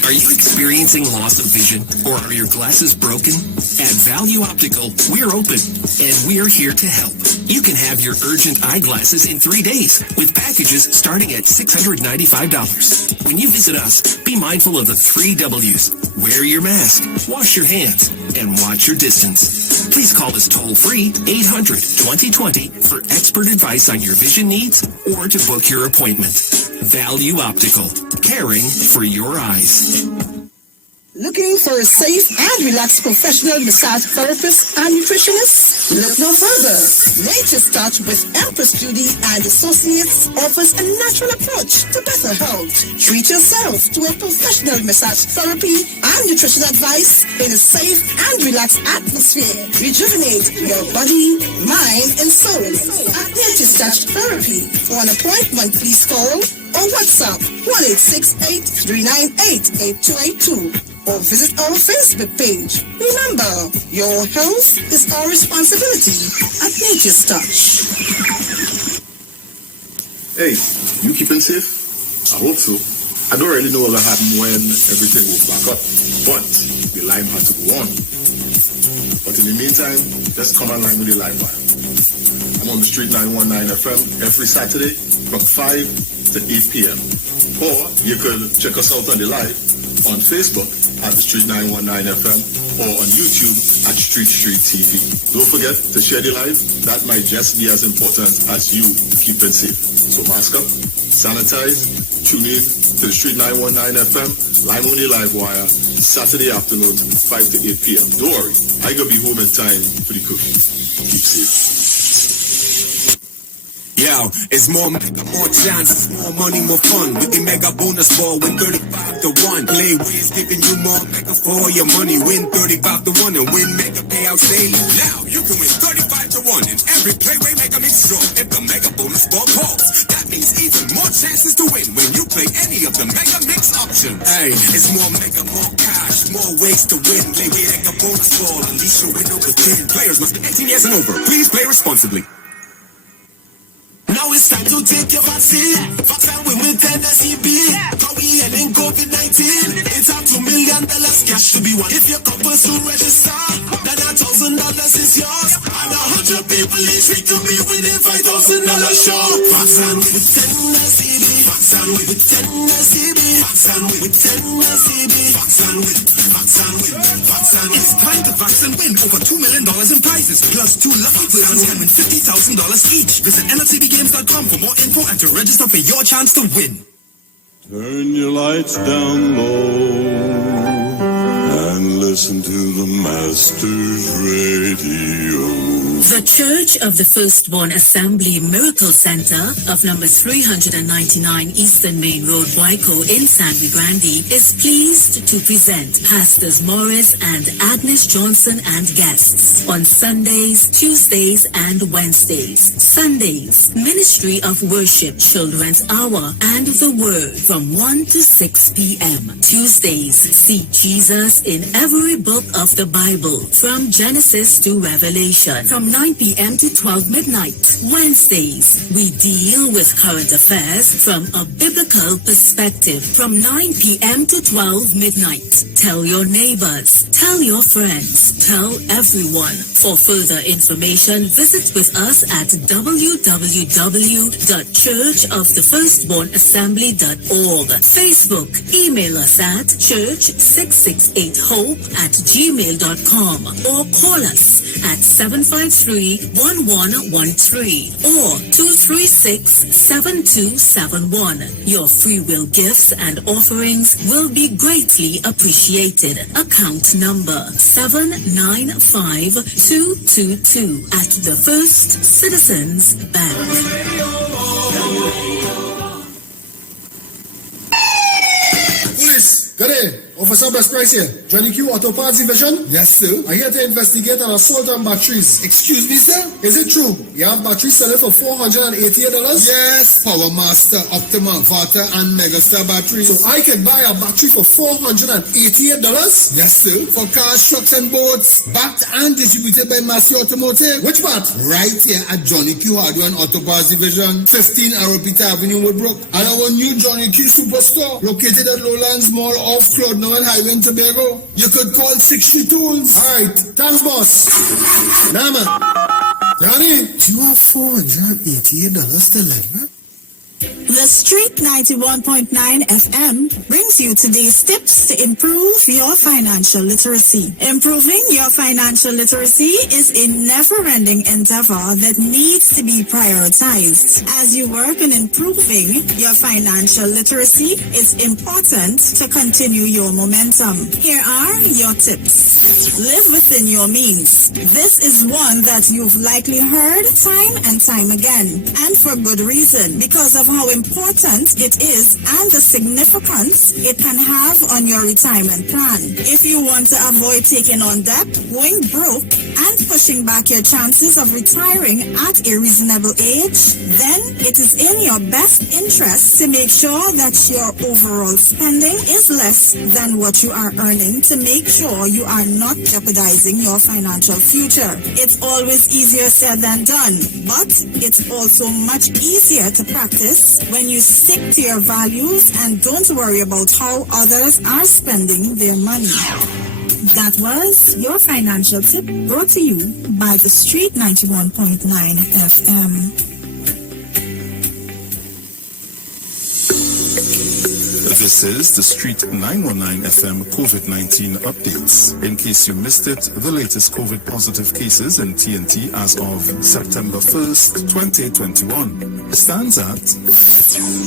Are you experiencing loss of vision, or are your glasses broken? At Value Optical, we're open, and we're here to help. You can have your urgent eyeglasses in 3 days with packages starting at $695. When you visit us, be mindful of the 3 W's. Wear your mask, wash your hands, and watch your distance. Please call us toll-free 800-2020 for expert advice on your vision needs or to book your appointment. Value Optical, caring for your eyes. Looking for a safe and relaxed professional massage therapist and nutritionist? Look no further. Nature's Touch with Empress Judy and Associates offers a natural approach to better health. Treat yourself to a professional massage therapy and nutrition advice in a safe and relaxed atmosphere. Rejuvenate your body, mind, and soul at Nature's Touch Therapy. For an appointment, please call or WhatsApp 1-868-398-8282. Or visit our Facebook page. Remember, your health is our responsibility at Nature's Touch. Hey, you keeping safe? I hope so. I don't really know what will happen when everything will back up, but the line has to go on. But in the meantime, just come online with the live wire. I'm on the Street 919 FM every Saturday from 5 to 8 p.m. Or you could check us out on the live on Facebook at the Street 919 FM or on YouTube at Street TV. Don't forget to share the live. That might just be as important as you keeping safe. So mask up, sanitize, tune in to the Street 919 FM, live on the live wire, Saturday afternoon, 5 to 8 p.m. Don't worry, I gotta be home in time for the cookie. Keep safe. Yo, it's more mega, more chances, more money, more fun. With the mega bonus ball, win 35 to 1. Play ways giving you more mega for your money. Win 35 to 1 and win mega payouts daily. Now you can win 35 to 1 in every playway mega mix draw. If the mega bonus ball calls, that means even more chances to win when you play any of the mega mix options. Hey, it's more mega, more cash, more ways to win. Play mega bonus ball, unleash your window within. Players must be 18 years and over. Please play responsibly. Now it's time to take your vaccine. Vaccine with NSCB. Cause we ending COVID-19. It's up to $1 million cash to be won. If your couples to register, then $1,000 is yours. And 100 people each week to be winning $5,000 sure. Vaccine with NSCB. Vaccine with NSCB. Vaccine with NSCB. Vaccine with. It's time to vaccine win over $2 million in prizes. Plus 2 lucky persons can win $50,000 each. Visit NFCBGames.com for more info and to register for your chance to win. Turn your lights down low and listen to the Master's Radio. The Church of the Firstborn Assembly Miracle Center of number 399 Eastern Main Road, Waiko in San Luis Grande is pleased to present Pastors Morris and Agnes Johnson and guests on Sundays, Tuesdays, and Wednesdays. Sundays, Ministry of Worship Children's Hour and the Word from 1 to 6 p.m. Tuesdays, see Jesus in every book of the Bible from Genesis to Revelation from 9 p.m. to 12 midnight. Wednesdays, we deal with current affairs from a biblical perspective from 9 p.m. to 12 midnight. Tell your neighbors, tell your friends, tell everyone. For further information, visit with us at www.churchofthefirstbornassembly.org. Facebook, email us at church668hope@gmail.com or call us at 753-1113 or 236-7271. Your free will gifts and offerings will be greatly appreciated. Account number 795222 at the First Citizens Bank. Police, good day. Officer Best Price here. Johnny Q Auto Parts Division? Yes, sir. I'm here to investigate an assault on batteries. Excuse me, sir? Is it true? You have batteries selling for $488? Yes. Power Master, Optima, Vata, and Megastar batteries. So I can buy a battery for $488? Yes, sir. For cars, trucks, and boats. Backed and distributed by Massey Automotive. Which part? Right here at Johnny Q Hardware and Auto Parts Division, 15 Aropita Avenue, Woodbrook. And our new Johnny Q Superstore, located at Lowlands Mall off Claude Highway in Tobago. You could call 60 Tools. Alright, thanks boss. Nah man. Johnny, you have $488 to lend, man. The Street 91.9 FM brings you today's tips to improve your financial literacy. Improving your financial literacy is a never-ending endeavor that needs to be prioritized. As you work on improving your financial literacy, it's important to continue your momentum. Here are your tips. Live within your means. This is one that you've likely heard time and time again, and for good reason, because of how important it is and the significance it can have on your retirement plan. If you want to avoid taking on debt, going broke, and pushing back your chances of retiring at a reasonable age, then it is in your best interest to make sure that your overall spending is less than what you are earning to make sure you are not jeopardizing your financial future. It's always easier said than done, but it's also much easier to practice when you stick to your values and don't worry about how others are spending their money. That was your financial tip brought to you by the Street 91.9 FM. This is the Street 919 FM COVID-19 updates. In case you missed it, the latest COVID positive cases in TNT as of September 1st, 2021 stands at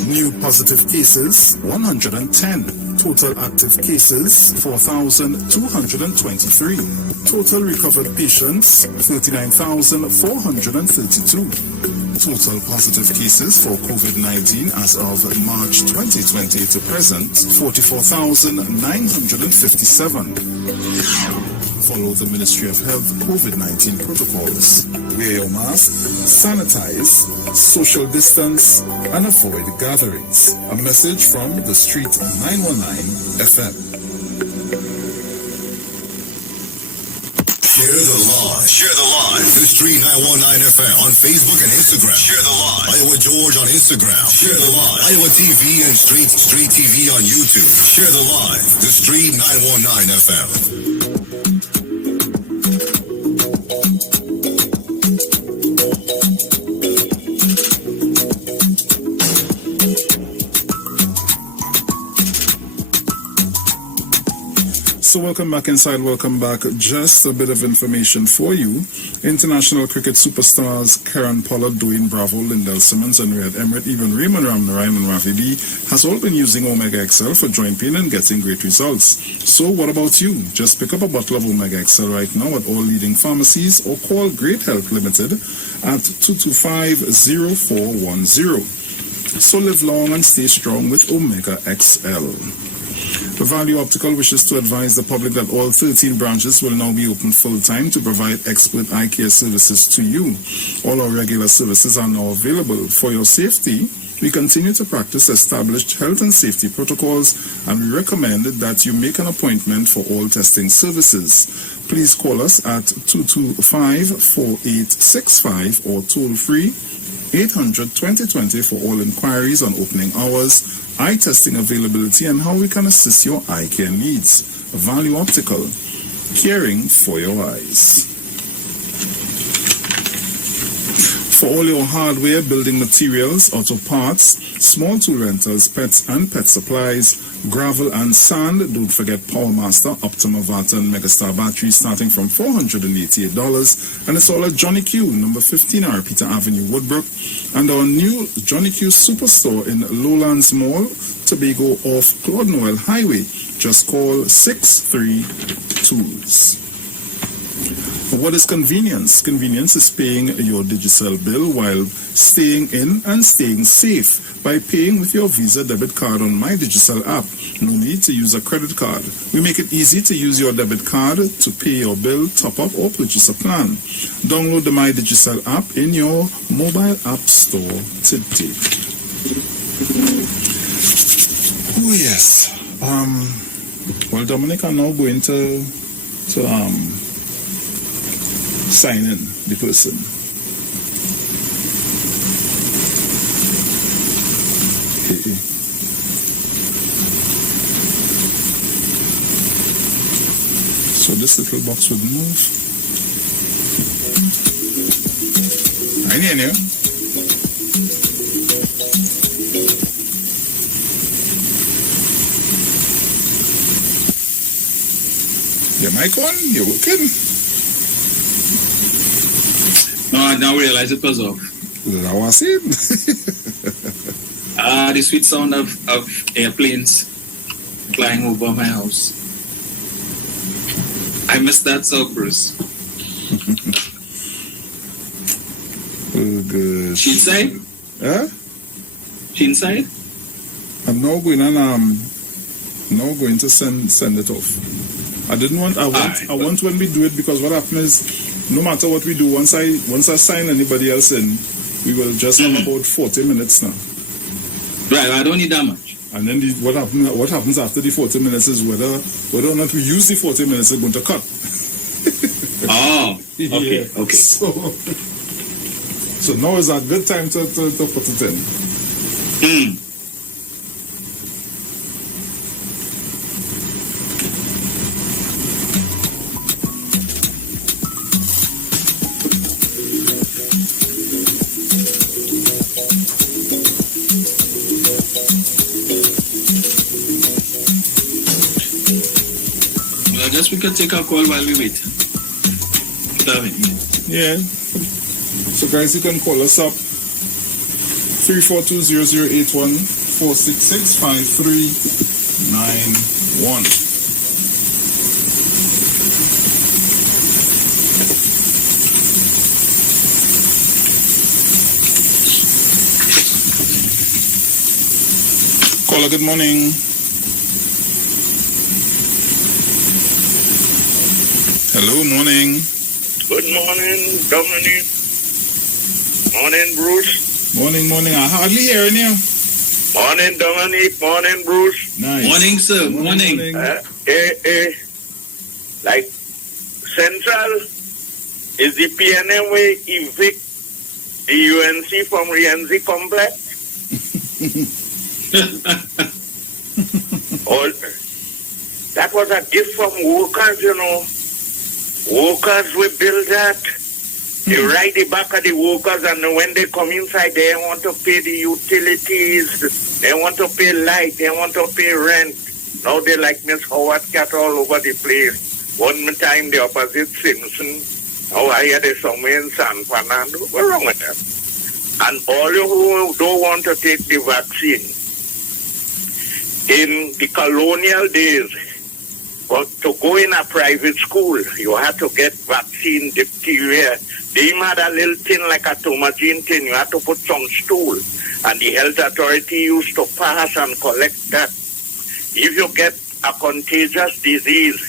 new positive cases 110, total active cases 4,223, total recovered patients 39,432. Total positive cases for COVID-19 as of March 2020 to present, 44,957. Follow the Ministry of Health COVID-19 protocols. Wear your mask, sanitize, social distance, and avoid gatherings. A message from the Street 919 FM. Share the live. Share the live. The Street 919 FM on Facebook and Instagram. Share the live. Iowa George on Instagram. Share the live. Iowa TV and Street TV on YouTube. Share the live. The Street 919 FM. So welcome back inside, welcome back. Just a bit of information for you. International cricket superstars Karen Pollard, Dwayne Bravo, Lindell Simmons, and Riyad Emirates, even Raymond Ramnarayan and Rafi B has all been using Omega XL for joint pain and getting great results. So what about you? Just pick up a bottle of Omega XL right now at all leading pharmacies or call Great Health Limited at 225-0410. So live long and stay strong with Omega XL. The Value Optical wishes to advise the public that all 13 branches will now be open full-time to provide expert eye care services to you. All our regular services are now available. For your safety, we continue to practice established health and safety protocols, and we recommend that you make an appointment for all testing services. Please call us at 225-4865 or toll-free 800-2020 for all inquiries on opening hours, eye testing availability, and how we can assist your eye care needs. Value Optical, caring for your eyes. For all your hardware, building materials, auto parts, small tool rentals, pets and pet supplies, gravel and sand, don't forget PowerMaster, Optima Vata and Megastar batteries starting from $488, and it's all at Johnny Q, number 15 R. Peter Avenue, Woodbrook, and our new Johnny Q Superstore in Lowlands Mall, Tobago off Claude Noel Highway. Just call 63-TOOLS. What is convenience? Convenience is paying your digital bill while staying in and staying safe by paying with your Visa debit card on My Digital app. No need to use a credit card. We make it easy to use your debit card to pay your bill, top up, or purchase a plan. Download the My Digital app in your mobile app store today. Oh yes. Well, Dominic are now going to sign in the person. So this little box would move. I hear you. Your mic on? You're working? No, I didn't realize it was off. That was it. The sweet sound of airplanes flying over my house. I missed that so, Bruce. Oh, good. She inside? Huh? She inside? I'm now going to send it off. I want when we do it, because what happens is, no matter what we do, once I sign anybody else in, we will just have about 40 minutes now. Right, I don't need that much. And then what happens after the 40 minutes is whether or not we use the 40 minutes is going to cut. Oh, okay, yeah. okay. So now is a good time to put it in. I guess we can take a call while we wait. Yeah. So guys, you can call us up 342-0081 466-5391. Caller, good morning. Hello, morning. Good morning, Dominic. Morning, Bruce. Morning. I hardly hearing you. Morning, Dominic. Morning, Bruce. Nice. Morning, sir. Morning. Like Central is the PNM way evict the UNC from Rienzi complex. That was a gift from workers, you know. Workers will build that. They ride the back of the workers, and when they come inside, they want to pay the utilities, they want to pay light, they want to pay rent. Now they like Miss Howard cat all over the place. One time the opposite Simpson. Oh, I had it somewhere in San Fernando. What's wrong with that? And all you who don't want to take the vaccine, in the colonial days, to go in a private school, you had to get vaccine, diphtheria. They even had a little thing like a Tomagene thing. You had to put some stool. And the health authority used to pass and collect that. If you get a contagious disease,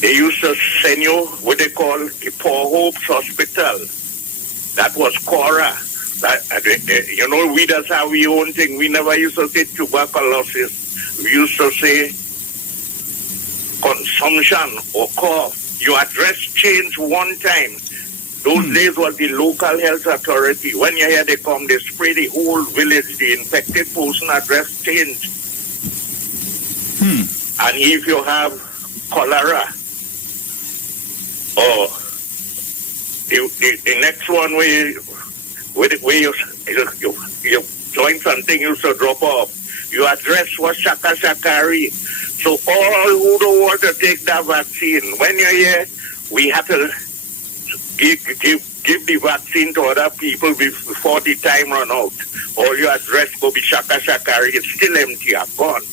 they used to send you what they call the Poor Hopes Hospital. That was Cora. You know, we just have our own thing. We never used to say tuberculosis. We used to say consumption or cough. Your address changed one time. Those days was the local health authority. When you hear they come, they spray the whole village. The infected person address changed. And if you have cholera, or the next one where you join something used to drop off, your address was Shaka Shakari. So all who don't want to take that vaccine, when you're here, we have to give the vaccine to other people before the time run out. All your address go be Shaka Shakari. It's still empty. I'm gone.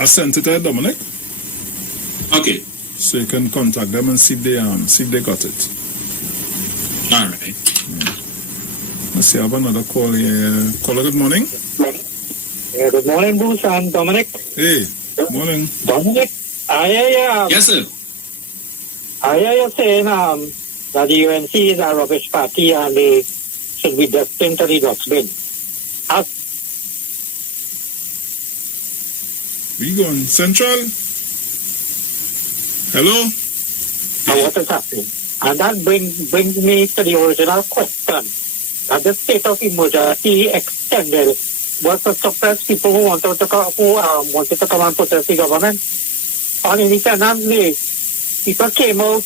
I sent it to Dominic. Okay. So you can contact them and see if they got it. All right. Let's see, I have another call here. Caller, good morning. Good morning, Bruce and Dominic. Hey, morning. Dominic, yes, sir. I hear you saying that the UNC is a rubbish party and they should be destined to the dustbin. We going Central? Hello? What is happening? And that brings me to the original question. That the state of emergency extended was to suppress people who wanted to come and protest the government. On independently, people came out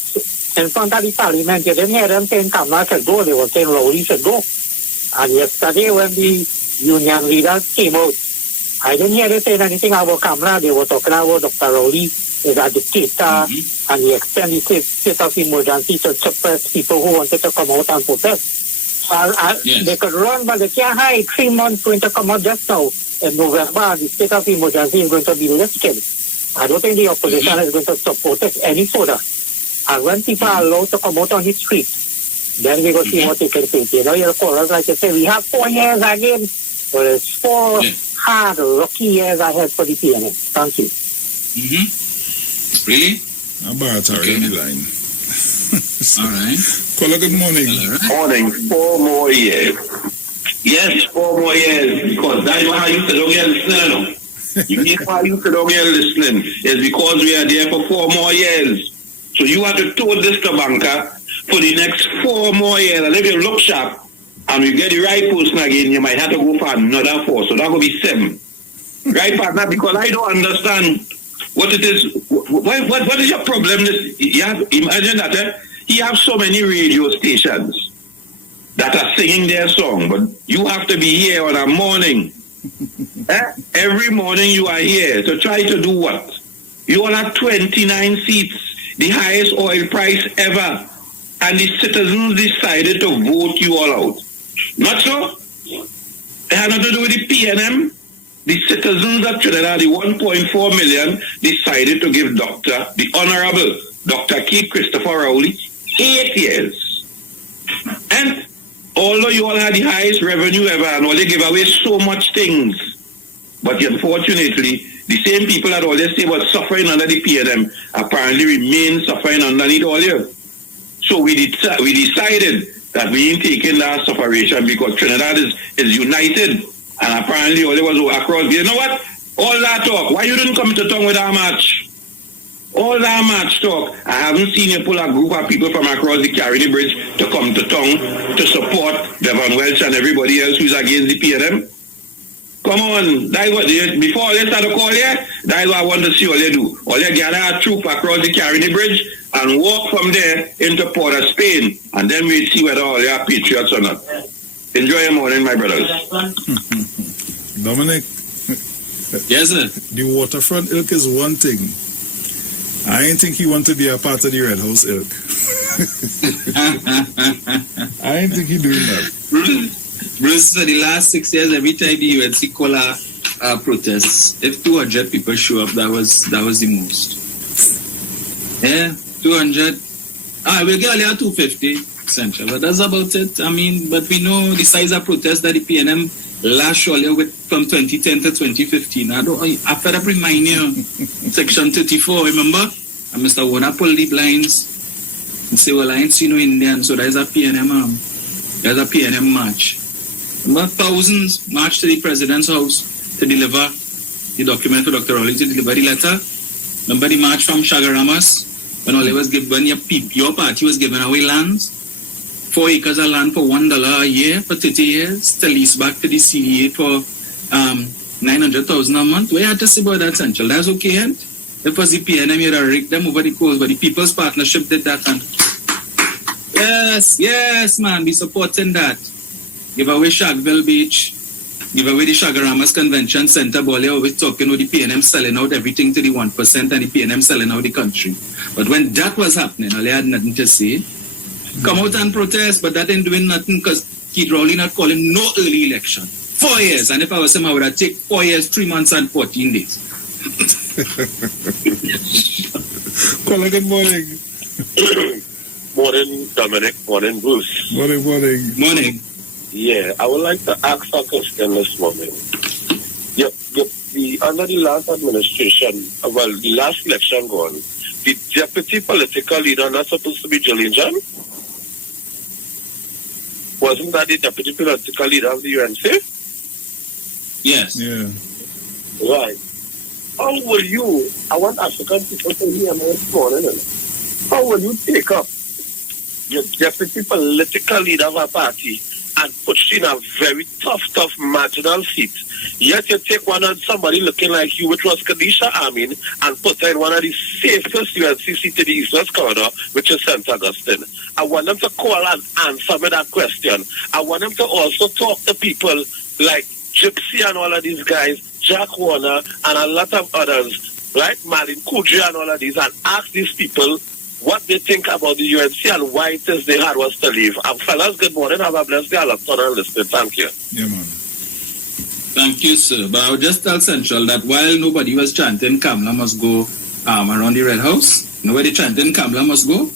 in front of the parliament. You didn't hear them saying Kamala should go. They were saying Rowley should go. And yesterday when the union leaders came out, I didn't hear them saying anything about Kamala. They were talking about Dr. Rowley is a dictator, and he extended the state of emergency to suppress people who wanted to come out and protest. They could run, but they can't hide. 3 months going to come out just now. In November, the state of emergency is going to be lifted. I don't think the opposition is going to support it any further. And when people are allowed to come out on the street, then we go see what they can think. You know, you'll call us like you say, we have 4 years again. Well, it's 4 hard, rocky years ahead for the PNM. Thank you. Really? Barata on the line. All right. Caller, good morning. Morning. 4 more years. Yes, 4 more years. Because that's why you sit down here listening. You know why you sit down here listening? It's because we are there for 4 more years. So you have to tote this to banker for the next 4 more years. And if you look sharp and we get the right person again, you might have to go for another 4. So that will be 7. Right, partner? Because I don't understand what it is. What is your problem? You have, imagine that you have so many radio stations that are singing their song, but you have to be here on a morning. Every morning you are here to try to do what? You all have 29 seats, the highest oil price ever, and the citizens decided to vote you all out. Not so? It had nothing to do with the PNM. The citizens of Trinidad, the 1.4 million, decided to give the Honorable Dr. Keith Christopher Rowley 8 years. And although you all had the highest revenue ever and all they gave away so much things, but unfortunately, the same people that always say was suffering under the PNM apparently remain suffering underneath all here. So we decided that we ain't taking that separation because Trinidad is united. And apparently all it was across. You know what? All that talk. Why you didn't come to tongue with our match? All that match talk. I haven't seen you pull a group of people from across the Caribbean Bridge to come to tongue to support Devon Welch and everybody else who's against the PNM. Come on. That's what before they start to call here, that's what I want to see all they do. All they gather a troop across the Caribbean Bridge and walk from there into Port of Spain. And then we'll see whether all they are patriots or not. Enjoy your morning, my brothers. Dominic. Yes, sir. The waterfront ilk is one thing. I ain't think he want to be a part of the Red House ilk. I ain't think he doing that. Bruce, for the last 6 years, every time the UNC call a protests, if 200 people show up, that was the most. Yeah, 200. We'll get earlier 250. Central. But that's about it. I mean, but we know the size of protest that the PNM last surely with from 2010 to 2015. I fed up remind you, Section 34, remember? And Mr. Warner pulled the blinds and say, well, I ain't seen no Indian, so there's a PNM there's a PNM march. Remember, thousands marched to the president's house to deliver the document for Dr. Rowley to deliver the letter. Remember the march from Shagaramas when all it was given, your party was giving away lands. 4 acres of land for $1 a year for 30 years to lease back to the CDA for $900,000 a month. What you had to say about that, Central? That's okay, and if it was the PNM, you'd have rigged them over the coast, but the People's Partnership did that. And yes, man, be supporting that. Give away Shagville Beach, give away the Shagaramas Convention Center, but they're always talking about the PNM selling out everything to the 1% and the PNM selling out the country. But when that was happening, all they had nothing to say. Come out and protest, but that ain't doing nothing because Keith Rowley not calling no early election. 4 years, and if I was him, I would have taken 4 years, 3 months, and 14 days. Caller, good morning. Morning, Dominic. Morning, Bruce. Morning. Yeah, I would like to ask a question this morning. Under the last administration, the last election gone, the deputy political leader not supposed to be Jolene John? Wasn't that the deputy political leader of the UNC? Yes. Yeah. Right. How will you, I want African people to hear me this morning, how will you take up your deputy political leader of a party and puts you in a very tough marginal seat. Yet you take one on somebody looking like you, which was Kadisha Amin, and put her in one of the safest UNC seats in the East-West corridor, which is St. Augustine. I want them to call and answer me that question. I want them to also talk to people like Gypsy and all of these guys, Jack Warner, and a lot of others, right? Malin Kudri and all of these, and ask these people what they think about the UNC and why it is they had us to leave. Fellas, good morning. Have a blessed day. I'll have fun and listen. Thank you. Yeah, man. Thank you, sir. But I would just tell Central that while nobody was chanting Kamla must go around the Red House, nobody chanting Kamla must go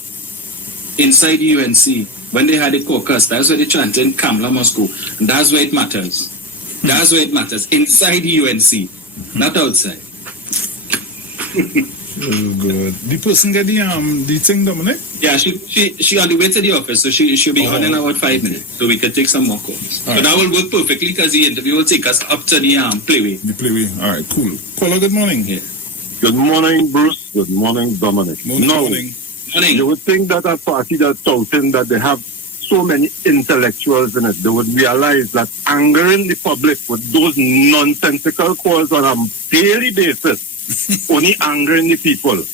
inside the UNC. When they had a caucus, that's where they chanted Kamla must go. And that's where it matters. That's where it matters. Inside the UNC, not outside. Oh God! The person get the thing, Dominic? Yeah, she on the way to the office, so she'll be on in about 5 minutes, so we can take some more calls. But that will work perfectly because the interview will take us up to the playway. The playway. All right, cool. Caller, good morning. Yeah. Good morning, Bruce. Good morning, Dominic. Morning. You would think that a party that's touting that they have so many intellectuals in it, they would realize that angering the public with those nonsensical calls on a daily basis only angering the people,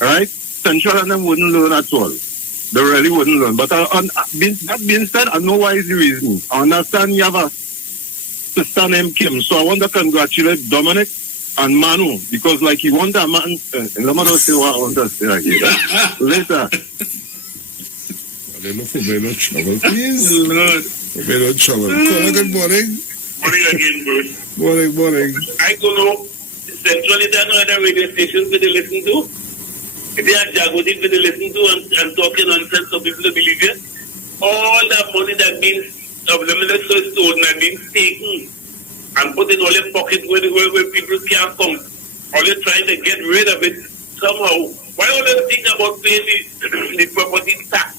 right? Central and them wouldn't learn at all. They really wouldn't learn. But that being said, I know why is the reason. I understand you have a sister named Kim, so I want to congratulate Dominic and Manu, because like he want a man, and let me not say what I want to say again. Later. They look for no trouble, please. No trouble. Caller, good morning. Morning again, Bruce. Morning. I don't know. Centrally, there are no other radio stations that they listen to. If they are jagoting that they listen to and talking nonsense for people to believe it, all that money that means subliminal so stolen and being taken and put in all your pockets where people can't come. All you're trying to get rid of it somehow. Why always think about paying the property tax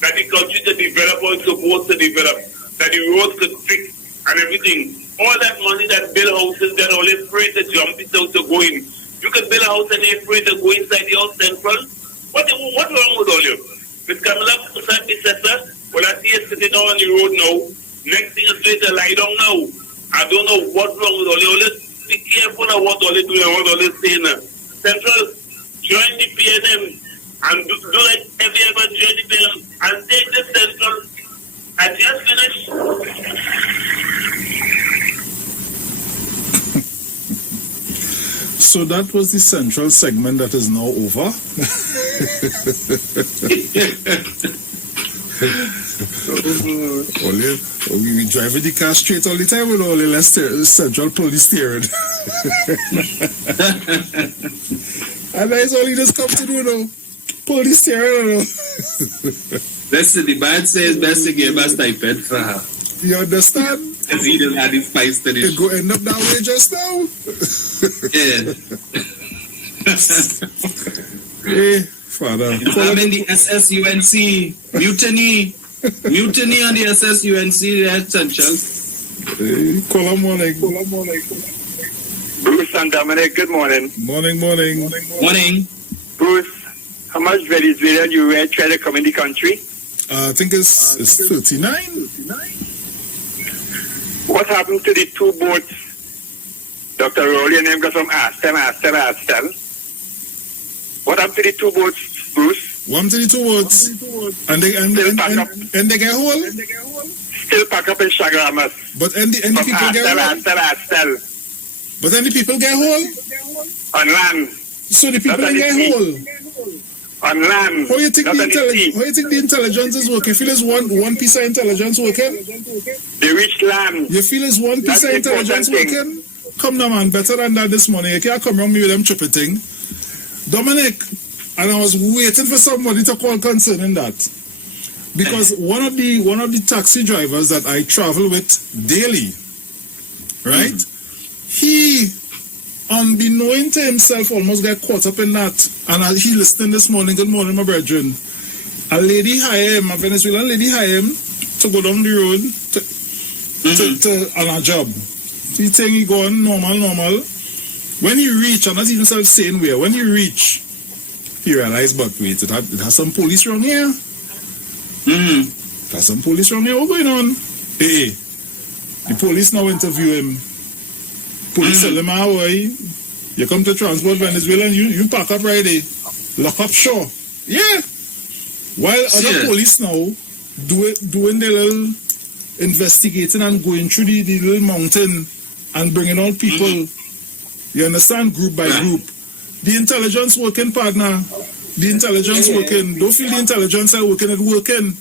that the country to develop or it's supposed to develop, that the roads could fix and everything? All that money that build houses, they're only afraid to jump it out to go in. You can build a house and they're afraid to go inside the house central. What wrong with all you? Miss Camilla Pusat Bissetta, well, I see you sitting down on the road now. Next thing is to lie down now. I don't know what's wrong with all you. Always be careful of what all you do and what all you say now. Central, join the PNM and do like every ever join the PNM and take the central. I just finished. So that was the central segment that is now over. We drive the car straight all the time with only less central police steering. And that's all he just come to do now. Police steering. Listen, the bad says best to give a stipend for her. You understand? Because he doesn't have his spice to this. It go end up that way just now. Yeah. Hey, Father. I'm in the SSUNC. Mutiny on the SSUNC there, Central. Hey, call morning. Bruce and Dominic, good morning. Morning. Bruce, how much Venezuelan you were trying to come in the country? I think it's 39. What happened to the two boats? Dr. Rowley and them got some Aston. What happened to the two boats, Bruce? One to the two boats. And they get whole? Still pack up in Shagramas. But the people get whole? But then the people get whole? On land. So the people get whole? On land. How you think the intelligence is working? You feel it's one piece of intelligence working? They reached land. You feel it's one piece of intelligence working? Come now, man. Better than that this morning. You can't come around me with them trippy thing. Dominic, and I was waiting for somebody to call concerning that. Because one of the taxi drivers that I travel with daily, right? He, unbeknown to himself, almost got caught up in that. And he listened this morning. Good morning, my brethren. A lady hired him, a Venezuelan lady hired him to go down the road to on a job. He think he going normal. When he reach, and not even saying where, when he reach, he realized, but wait, it has some police around here. There's some police around here. What's going on? Hey, the police now interview him. Police tell him, boy, you come to transport Venezuela and you pack up right there. Lock up sure. Yeah. While other police now doing their little investigating and going through the little mountain and bringing all people, you understand, group by group. The intelligence working, partner. The intelligence working. Don't feel the intelligence are working, it's working.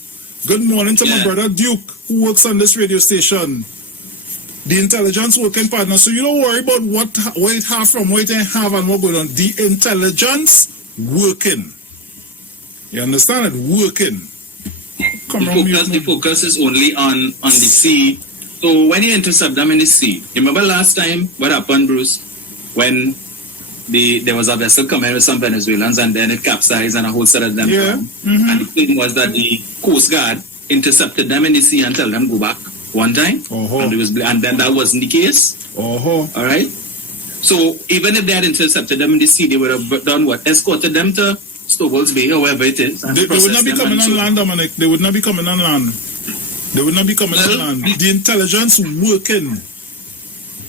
Good morning to my brother Duke, who works on this radio station. The intelligence working, partner. So you don't worry about what it have from, what it have and what going on. The intelligence working. You understand it? Working. The focus is only on the sea. So when you intercept them in the sea, remember last time what happened, Bruce? When there was a vessel coming with some Venezuelans and then it capsized and a whole set of them come. And the thing was that the Coast Guard intercepted them in the sea and told them go back one time. And then that wasn't the case. All right. So even if they had intercepted them in the sea, they would have done what? Escorted them to Stowell's Bay or wherever it is. They would not be coming on land, Dominic. They would not be coming on land. They would not be coming on land. The intelligence working.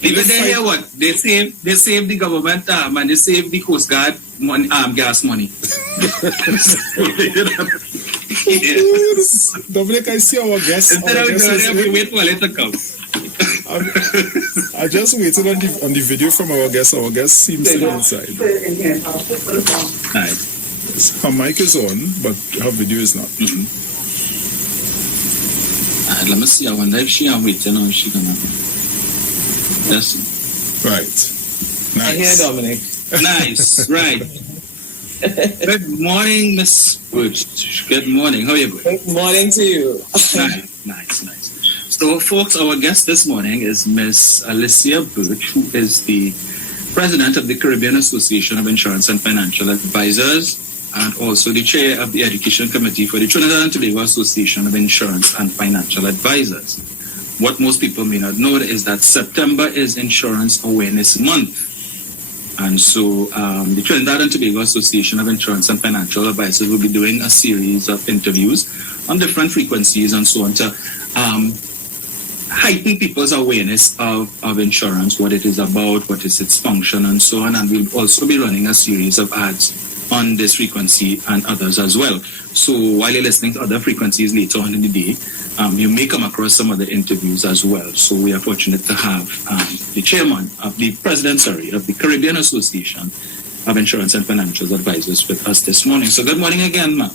Even they hear what? They save the government and they save the Coast Guard money, gas money. Dominic, I see our guest. Instead of wait for it to come. I just waited on the video from our guest. Our guest seems to be inside. Right. Her mic is on, but her video is not. Let me see. I wonder if she waiting or if she gonna. Yes. Right. Nice. I hear Dominic. Nice. Right. Good morning, Miss Birch. Good morning. How are you doing? Good morning to you. Nice. So, folks, our guest this morning is Miss Alicia Birch, who is the president of the Caribbean Association of Insurance and Financial Advisors, and also the chair of the Education Committee for the Trinidad and Tobago Association of Insurance and Financial Advisors. What most people may not know is that September is Insurance Awareness Month. And so the Trinidad and Tobago Association of Insurance and Financial Advisors will be doing a series of interviews on different frequencies and so on to heighten people's awareness of insurance, what it is about, what is its function, and so on. And we'll also be running a series of ads on this frequency and others as well. So while you're listening to other frequencies later on in the day, you may come across some other interviews as well. So we are fortunate to have the president of the Caribbean Association of Insurance and Financial Advisors with us this morning. So good morning again, ma'am.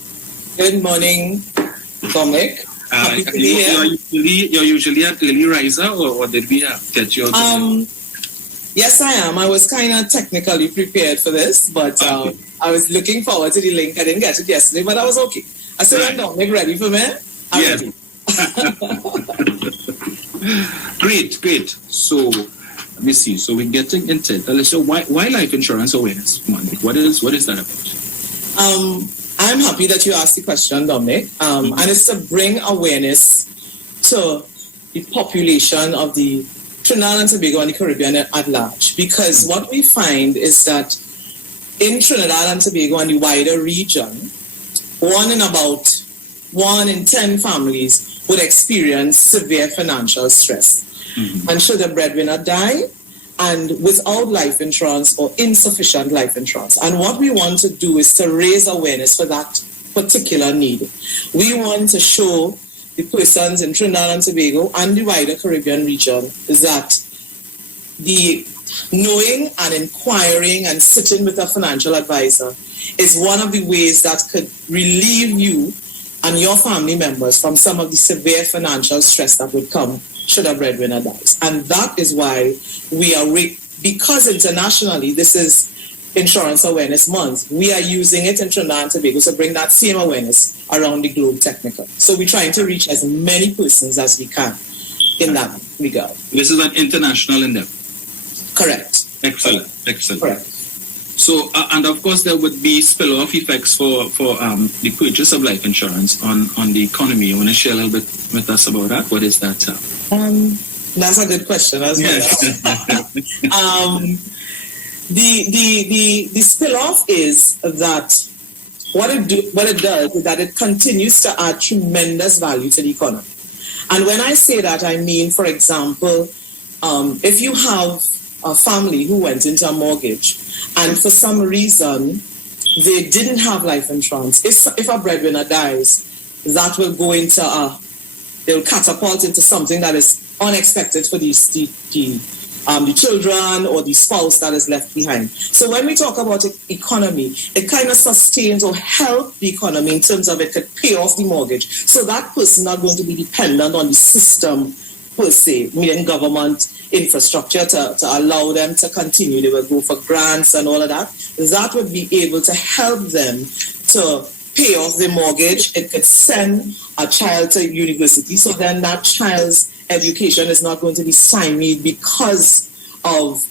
Good morning, Dominic. Happy to be here. You're usually an early riser, or did we get you out? Yes, I am. I was kind of technically prepared for this, but I was looking forward to the link. I didn't get it yesterday, but I was okay. I said, right. Dominic, ready for me? I'm ready. Great. So let me see. So we're getting into it. Alicia, why Life Insurance Awareness Month? What is that about? I'm happy that you asked the question, Dominic. And it's to bring awareness to the population of the Trinidad and Tobago and the Caribbean at large. Because what we find is that in Trinidad and Tobago and the wider region, 1 in 10 families would experience severe financial stress. And should a breadwinner die, and without life insurance or insufficient life insurance. And what we want to do is to raise awareness for that particular need. We want to show the persons in Trinidad and Tobago and the wider Caribbean region that the knowing and inquiring and sitting with a financial advisor is one of the ways that could relieve you and your family members from some of the severe financial stress that would come should a breadwinner dies. And that is why we are, because internationally this is Insurance Awareness Month, we are using it in Trinidad and Tobago to bring that same awareness around the globe technically. So we're trying to reach as many persons as we can in that regard. This is an international endeavor. Correct. Excellent. Correct. So, and of course, there would be spill-off effects for the purchase of life insurance on the economy. You want to share a little bit with us about that? What is that? That's a good question as well. The spill-off is that what it does is that it continues to add tremendous value to the economy. And when I say that, I mean, for example, if you have a family who went into a mortgage and for some reason they didn't have life insurance, if a breadwinner dies, that will go into they'll catapult into something that is unexpected for the children or the spouse that is left behind. So when we talk about economy, it kind of sustains or helps the economy in terms of it could pay off the mortgage. So that person not going to be dependent on the system per se, meaning government infrastructure to allow them to continue. They will go for grants and all of that. That would be able to help them to pay off the mortgage. It could send a child to university, so then that child's education is not going to be stymied because of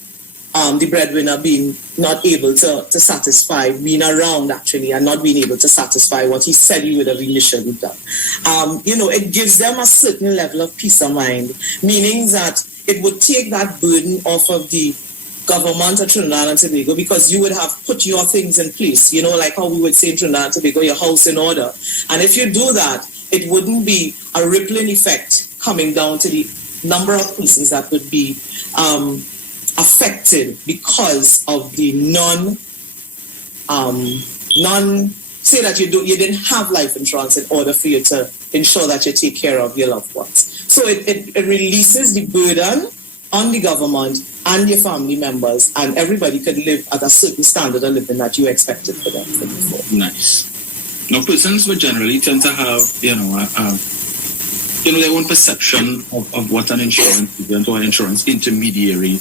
the breadwinner being not able to satisfy, being around actually, and not being able to satisfy what he said he would have initially done. It gives them a certain level of peace of mind, meaning that it would take that burden off of the government of Trinidad and Tobago, because you would have put your things in place, like how we would say in Trinidad and Tobago, your house in order. And if you do that, it wouldn't be a rippling effect coming down to the number of persons that would be affected because of the say that you didn't have life insurance in order for you to ensure that you take care of your loved ones. So it releases the burden on the government and your family members, and everybody could live at a certain standard of living that you expected for them to before. Nice. Now, persons would generally tend to have, their own perception of what an insurance agent or an insurance intermediary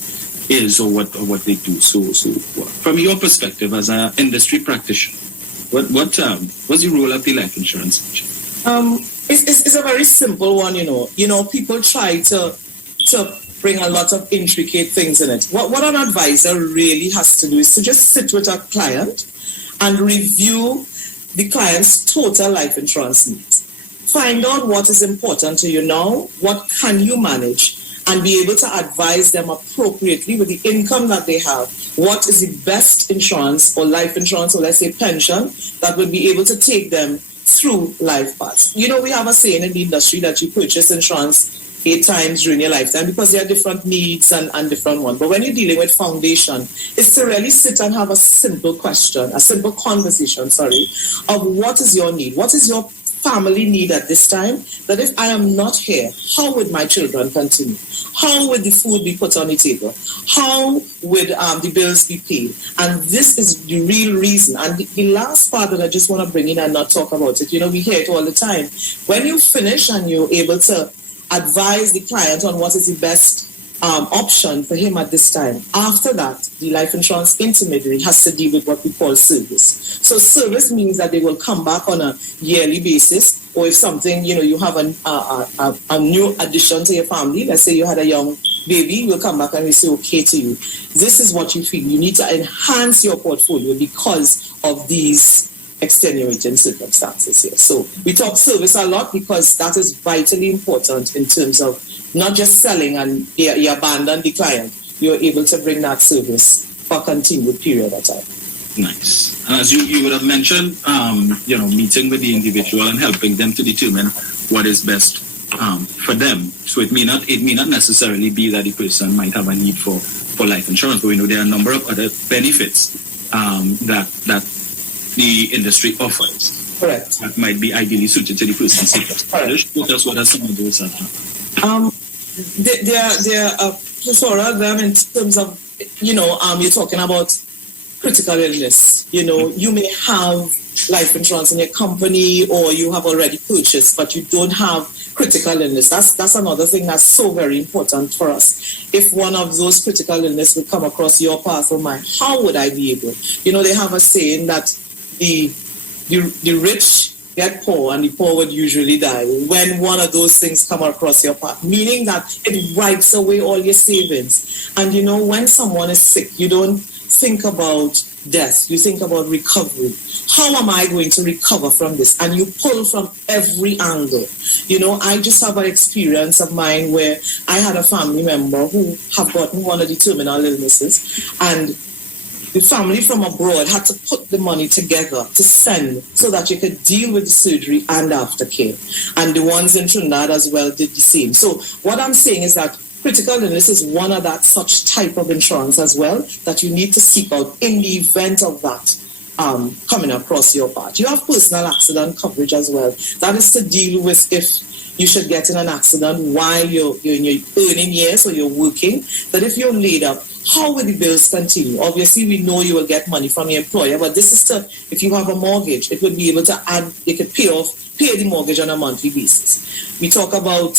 is, or what they do. So from your perspective as an industry practitioner, what's the role of the life insurance agent? It's a very simple one. People try to bring a lot of intricate things in it. What an advisor really has to do is to just sit with a client and review the client's total life insurance needs. Find out what is important to you now, what can you manage, and be able to advise them appropriately with the income that they have. What is the best insurance or life insurance, or let's say pension, that would be able to take them through life paths. We have a saying in the industry that you purchase insurance 8 times during your lifetime because there are different needs and different ones. But when you're dealing with foundation, it's to really sit and have a simple conversation, of what is your need? What is your family need at this time? That if I am not here, how would my children continue? How would the food be put on the table? How would the bills be paid? And this is the real reason. And the last part that I just want to bring in and not talk about it, we hear it all the time. When you finish and you're able to advise the client on what is the best option for him at this time, after that, the life insurance intermediary has to deal with what we call service. So service means that they will come back on a yearly basis, or if something, you have a new addition to your family, let's say you had a young baby, we'll come back and we say, okay to you, this is what you feel. You need to enhance your portfolio because of these extenuating circumstances here. So we talk service a lot because that is vitally important in terms of not just selling and you abandon the client. You're able to bring that service for a continued period of time. Nice. And as you would have mentioned, meeting with the individual and helping them to determine what is best for them. So it may not necessarily be that the person might have a need for life insurance, but we know there are a number of other benefits that the industry offers. Correct. That might be ideally suited to the person's situation. That's what some of those are. There are plethora of them in terms of, you're talking about critical illness. You may have life insurance in your company, or you have already purchased, but you don't have critical illness. That's another thing that's so very important for us. If one of those critical illness would come across your path or mine, how would I be able? They have a saying that the rich get poor and the poor would usually die when one of those things come across your path, meaning that it wipes away all your savings. And when someone is sick, you don't think about death, you think about recovery. How am I going to recover from this? And you pull from every angle. I just have an experience of mine where I had a family member who have gotten one of the terminal illnesses, and the family from abroad had to put the money together to send so that you could deal with the surgery and aftercare. And the ones in Trinidad as well did the same. So what I'm saying is that critical illness is one of that such type of insurance as well that you need to seek out in the event of that coming across your path. You have personal accident coverage as well. That is to deal with if you should get in an accident while you're in your earning years or you're working, that if you're laid up, how will the bills continue? Obviously, we know you will get money from your employer, but this is to, if you have a mortgage, it would be able to add, it could pay the mortgage on a monthly basis. We talk about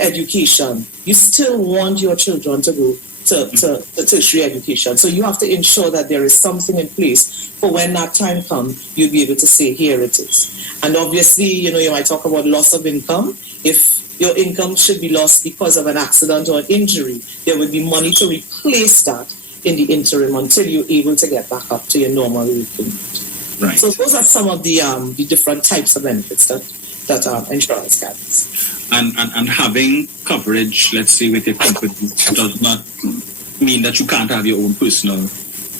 education. You still want your children to go to tertiary education. So you have to ensure that there is something in place for when that time comes, you'll be able to say, here it is. And obviously, you might talk about loss of income. If your income should be lost because of an accident or an injury, there would be money to replace that in the interim until you're able to get back up to your normal working. Right. So those are some of the different types of benefits that insurance carries. And having coverage, let's say, with your company does not mean that you can't have your own personal.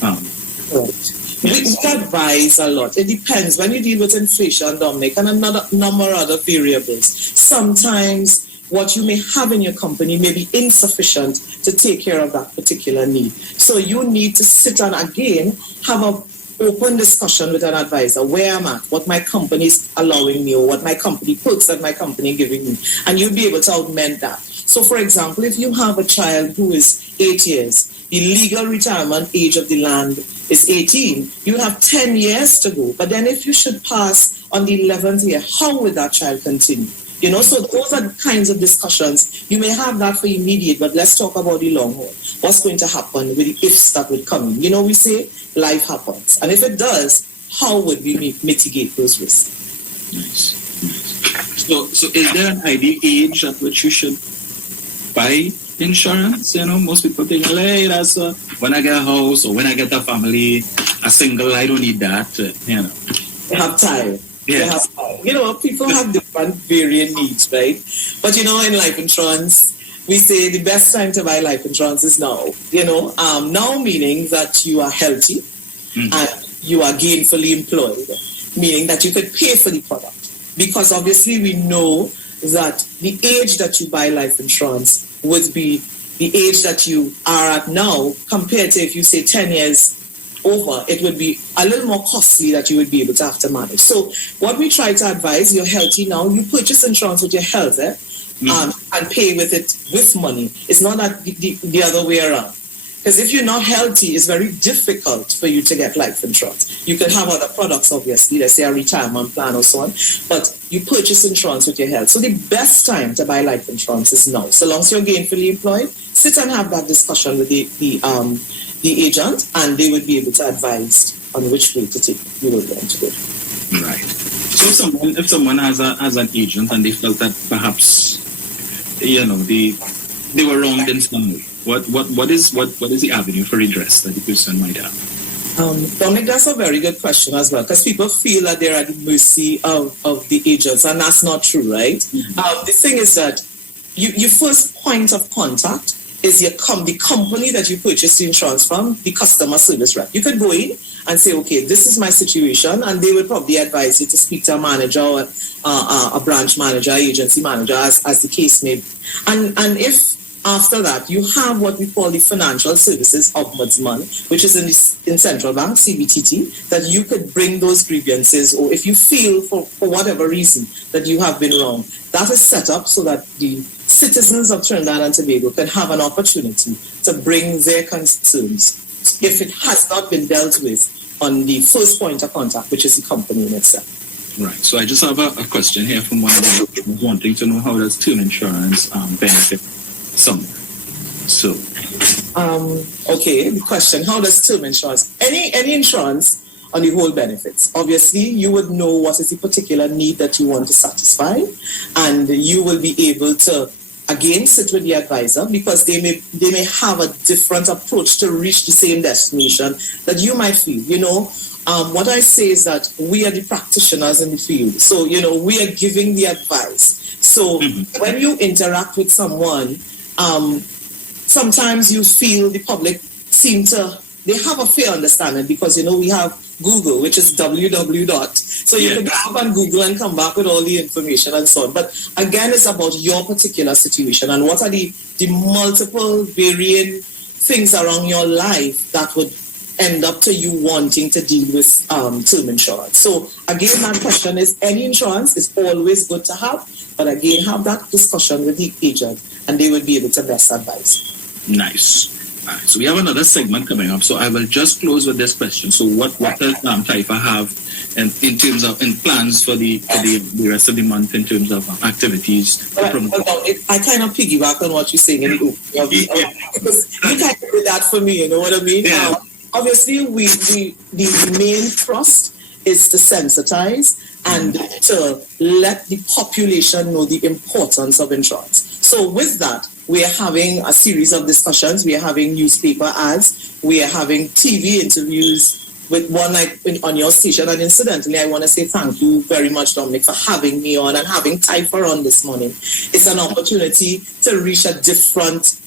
Right. We advise a lot. It depends. When you deal with inflation, Dominic, and another number of other variables, sometimes what you may have in your company may be insufficient to take care of that particular need. So you need to sit and, again, have an open discussion with an advisor. Where I'm at, what my company is allowing me, or what my company perks that my company giving me. And you'll be able to augment that. So, for example, if you have a child who is 8 years, the legal retirement age of the land is 18, you have 10 years to go. But then if you should pass on the 11th year, how will that child continue? So those are the kinds of discussions. You may have that for immediate, but let's talk about the long haul. What's going to happen with the ifs that would come in? We say life happens. And if it does, how would we mitigate those risks? Nice. So is there an ideal age at which you should buy insurance? Most people think, hey, that's when I get a house or when I get a family, a single, I don't need that. They have time. Yes. People have different varying needs, right? But in life insurance, we say the best time to buy life insurance is now. Now meaning that you are healthy and you are gainfully employed, meaning that you could pay for the product. Because obviously we know that the age that you buy life insurance would be the age that you are at now compared to if you say 10 years over, it would be a little more costly that you would be able to have to manage. So what we try to advise, you're healthy now, you purchase insurance with your health and pay with it with money. It's not that the other way around. Because if you're not healthy, it's very difficult for you to get life insurance. You can have other products, obviously, let's say a retirement plan or so on, but you purchase insurance with your health. So the best time to buy life insurance is now. So long as you're gainfully employed, sit and have that discussion with the agent, and they would be able to advise on which way to take you will want to go. Right. So if someone has an agent and they felt that perhaps they were wronged in some way, what is the avenue for redress that the person might have? Dominic, that's a very good question as well, because people feel that they're at the mercy of the agents, and that's not true, right? Mm-hmm. The thing is that your first point of contact is the company that you purchased the insurance from, the customer service rep. You could go in and say, okay, this is my situation, and they will probably advise you to speak to a manager or a branch manager, agency manager, as the case may be. And if after that you have what we call the Financial Services Ombudsman, which is in Central Bank, CBTT, that you could bring those grievances, or if you feel for whatever reason that you have been wrong, that is set up so that the citizens of Trinidad and Tobago can have an opportunity to bring their concerns if it has not been dealt with on the first point of contact, which is the company in itself. Right. So I just have a question here from one of wanting to know how does term insurance benefit someone. So. Okay, the question, how does term insurance, any insurance on the whole benefits? Obviously, you would know what is the particular need that you want to satisfy, and you will be able to, again, sit with the advisor, because they may have a different approach to reach the same destination that you might feel. What I say is that we are the practitioners in the field. So, we are giving the advice. So when you interact with someone, sometimes you feel the public seem to they have a fair understanding because, we have Google, which is www. So you can go up on Google and come back with all the information and so on. But again, it's about your particular situation and what are the multiple varying things around your life that would end up to you wanting to deal with term insurance. So again, that question is, any insurance is always good to have, but again, have that discussion with the agent and they will be able to best advise. Nice. All right, so we have another segment coming up. So I will just close with this question. So what does Taifa have in terms of plans for the rest of the month in terms of activities? I kind of piggyback on what you're saying. Because you kind of did that for me, you know what I mean? Yeah. Obviously, the main thrust is to sensitize and to let the population know the importance of insurance. So with that, we are having a series of discussions. We are having newspaper ads. We are having TV interviews with one like on your station. And incidentally, I want to say thank you very much, Dominic, for having me on and having Taifa on this morning. It's an opportunity to reach a different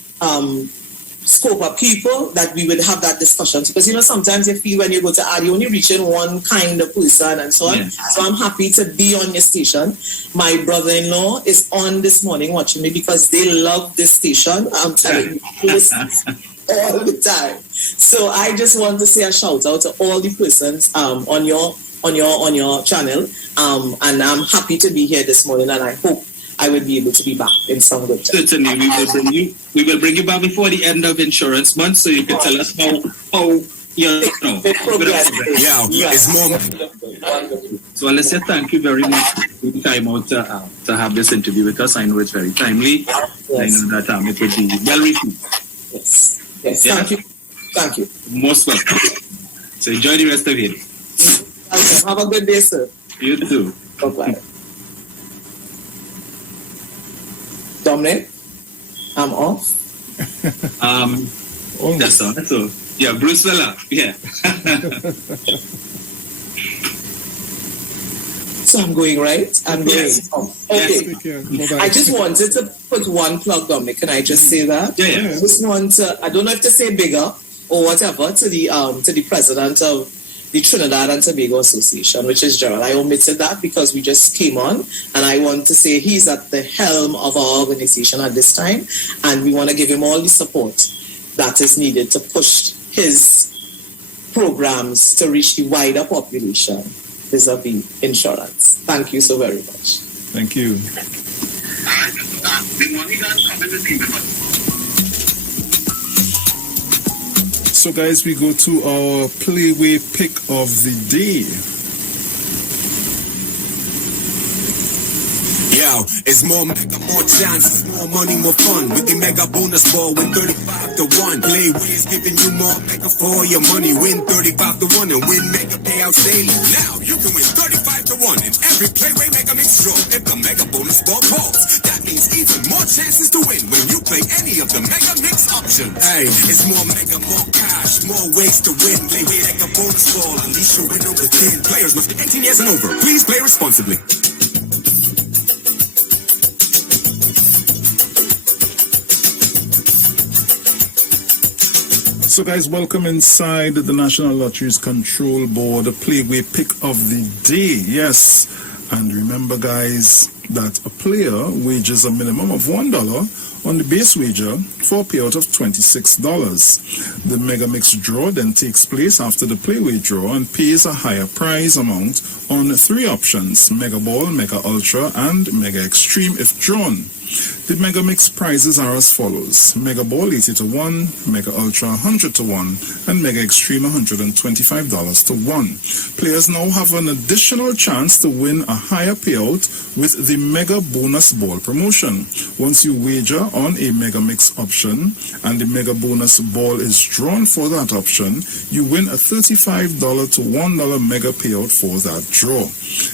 scope of people that we would have that discussion. Because, sometimes you feel when you go to ad, you're only reaching one kind of person and so on. Yeah. So I'm happy to be on your station. My brother-in-law is on this morning watching me because they love this station. I'm telling you, all the time. So I just want to say a shout out to all the persons on your channel. And I'm happy to be here this morning and I hope I will be able to be back in some good time. Certainly, we will bring you back before the end of insurance month, so you can tell us how it's more. So Alicia, thank you very much for taking time out to have this interview with us. I know it's very timely. Yes. I know that it will be well received. Yes. Yeah. Thank you. Most welcome. So enjoy the rest of it. Have a good day, sir. You too. Bye-bye. Dominic, I'm off. That's all. Yeah, Bruce Villa. Yeah. So I'm going, right? I'm going. Yes. Okay. Yes. I just wanted to put one plug, Dominic. Can I just say that? Yeah. I just want to, I don't know if to say bigger or whatever, to the president of the Trinidad and Tobago Association, which is Gerald. I omitted that because we just came on, and I want to say he's at the helm of our organization at this time, and we want to give him all the support that is needed to push his programs to reach the wider population vis-a-vis insurance. Thank you so very much. Thank you. So guys, we go to our Playway pick of the day. Yo, it's more mega, more chances, more money, more fun. With the mega bonus ball, win 35 to 1. Playway is giving you more mega for your money. Win 35 to 1 and win mega payouts daily. Now you can win 35 to 1 in every Playway mega mix draw if the mega bonus ball falls. That means even more chances to win when you play any of the mega mix options. Hey, it's more mega, more cash, more ways to win. Playway mega bonus ball, unleash your winner within. Players must be 18 years and over. Please play responsibly. So guys, welcome inside the National Lotteries Control Board, the Playway pick of the day. Yes, and remember guys that a player wagers a minimum of $1 on the base wager for a payout of $26. The Mega Mix draw then takes place after the Playway draw and pays a higher prize amount on 3 options: Mega Ball, Mega Ultra, and Mega Extreme if drawn. The Mega Mix prizes are as follows: Mega Ball 80 to 1, Mega Ultra 100 to 1, and Mega Extreme $125 to 1. Players now have an additional chance to win a higher payout with the Mega Bonus Ball promotion. Once you wager on a Mega Mix option and the Mega Bonus Ball is drawn for that option, you win a $35 to $1 Mega payout for that draw.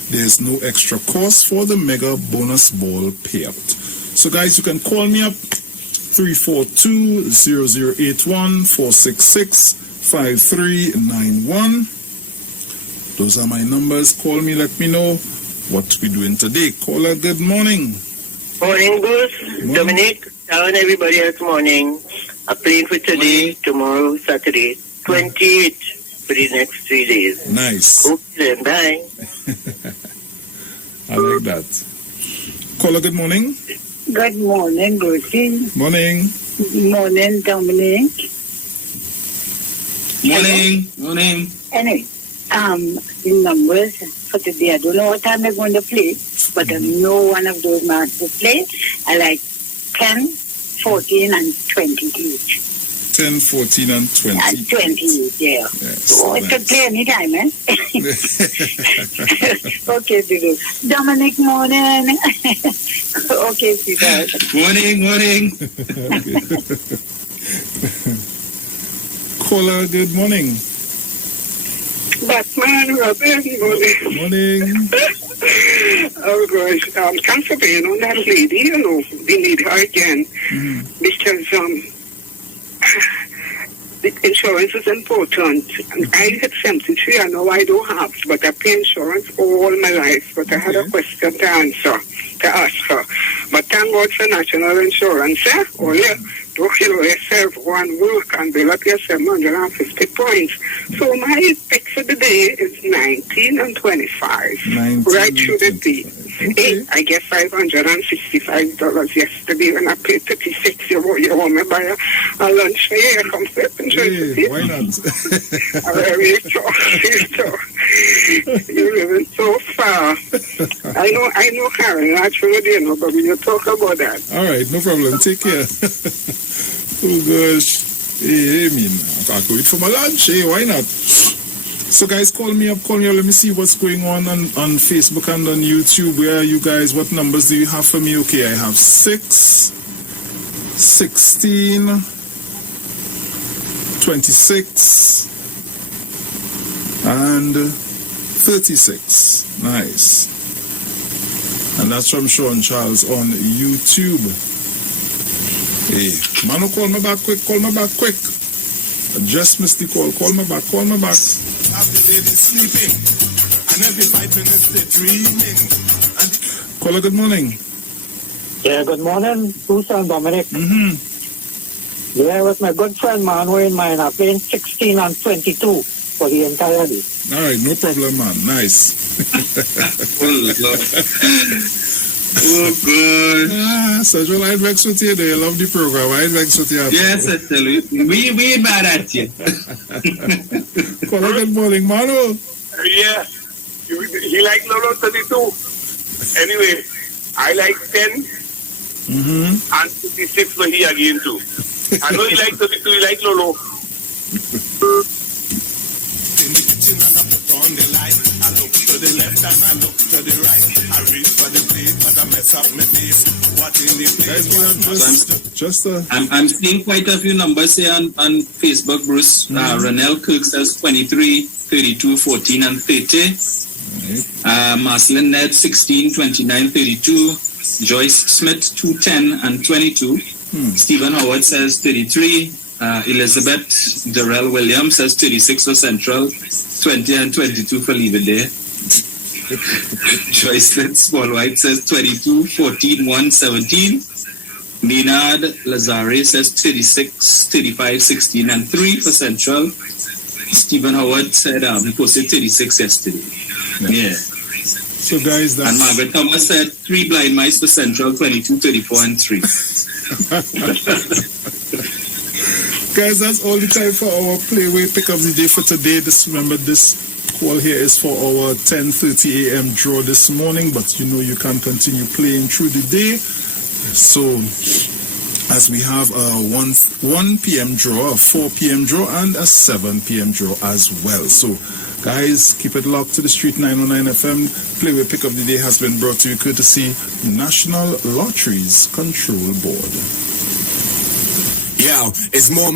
There is no extra cost for the Mega Bonus Ball payout. So guys, you can call me up 342-0081 466-5391. Those are my numbers. Call me, let me know what we're doing today. Caller, good morning. Morning, Bruce. Dominic, Sharon, everybody else morning. A plan for today, tomorrow, Saturday. 28 for the next 3 days. Nice. Okay, then, bye. I like that. Caller, good morning. Good morning, Brucey. Morning. Morning, Dominic. Morning. Morning. Anyway, the numbers for today, I don't know what time they're going to play, but I know one of those marks to play. I like 10, 14, and 28. 10, 14, and 20. 28, yeah. Yes, So it could play anytime, eh? Okay, Dudu. Dominic, morning. Okay, sweetheart. Morning. Caller, good morning. Batman, Robin, morning. Oh gosh, thanks for being on that lady, you know, we need her again. Because the insurance is important. I had 73, I know I don't have, but I pay insurance all my life. But I had a question to ask her. But thank God for national insurance, eh? Oh yeah. To kill yourself one work and build up your 750 points. So my pick for the day is 19 and 25. 19 right should it be? Hey, I get $565 yesterday when I paid 36. You want me buy a lunch for you? Come sit and Hey, why not? You're living so far. I know, Karen, actually, you know, but we will talk about that. All right, no problem. Take care. Oh gosh. Hey, I mean, I can't wait for my lunch. Hey, why not? So guys, call me up. Let me see what's going on Facebook and on YouTube. Where are you guys? What numbers do you have for me? Okay, I have 6, 16, 26, and 36. Nice. And that's from Sharon Charles on YouTube. Hey, Mano, call me back quick. I just missed the call. Call me back. Have the lady sleeping, and every 5 minutes they're dreaming. Caller, good morning. Yeah, good morning, Bruce and Dominic. Yeah, with my good friend Manuel in mine, I'm playing 16 and 22 for the entire day. All right, no problem, man. Nice. Oh, good. Sergio, I vex with you. They love the program. I vex with you. Yes, I tell you. We mad at you. Caller, good morning, Manu. Yeah. He like Lolo 32. Anyway, I like 10 and 56 for he again too. I know he like 32, he like Lolo. In the kitchen and I put on the light. I look to the left and I look to the right. I reach for the plate, but I mess up my face. What in the place? I'm seeing quite a few numbers here on Facebook, Bruce. Renell Kirk says 23, 32, 14, and 30. Marcelin Ned 16, 29, 32. Joyce Smith 210 and 22. Stephen Howard says 33. Elizabeth Darrell Williams says 36 for Central, 20 and 22 for Leave It There. Joyce Small White says 22, 14, 1, 17. Maynard Lazare says 36, 35, 16 and 3 for Central. Stephen Howard said he posted 36 yesterday. Yeah. So guys, that's... And Margaret Thomas said 3 blind mice for Central, 22, 34 and 3. Guys, that's all the time for our Playway Pick of the Day for today. Remember, this call here is for our 10:30 a.m. draw this morning, but you know you can continue playing through the day. So, as we have a 1 p.m. draw, a 4 p.m. draw, and a 7 p.m. draw as well. So, guys, keep it locked to the Street 909 FM. Playway Pick of the Day has been brought to you courtesy National Lotteries Control Board. Yo, it's more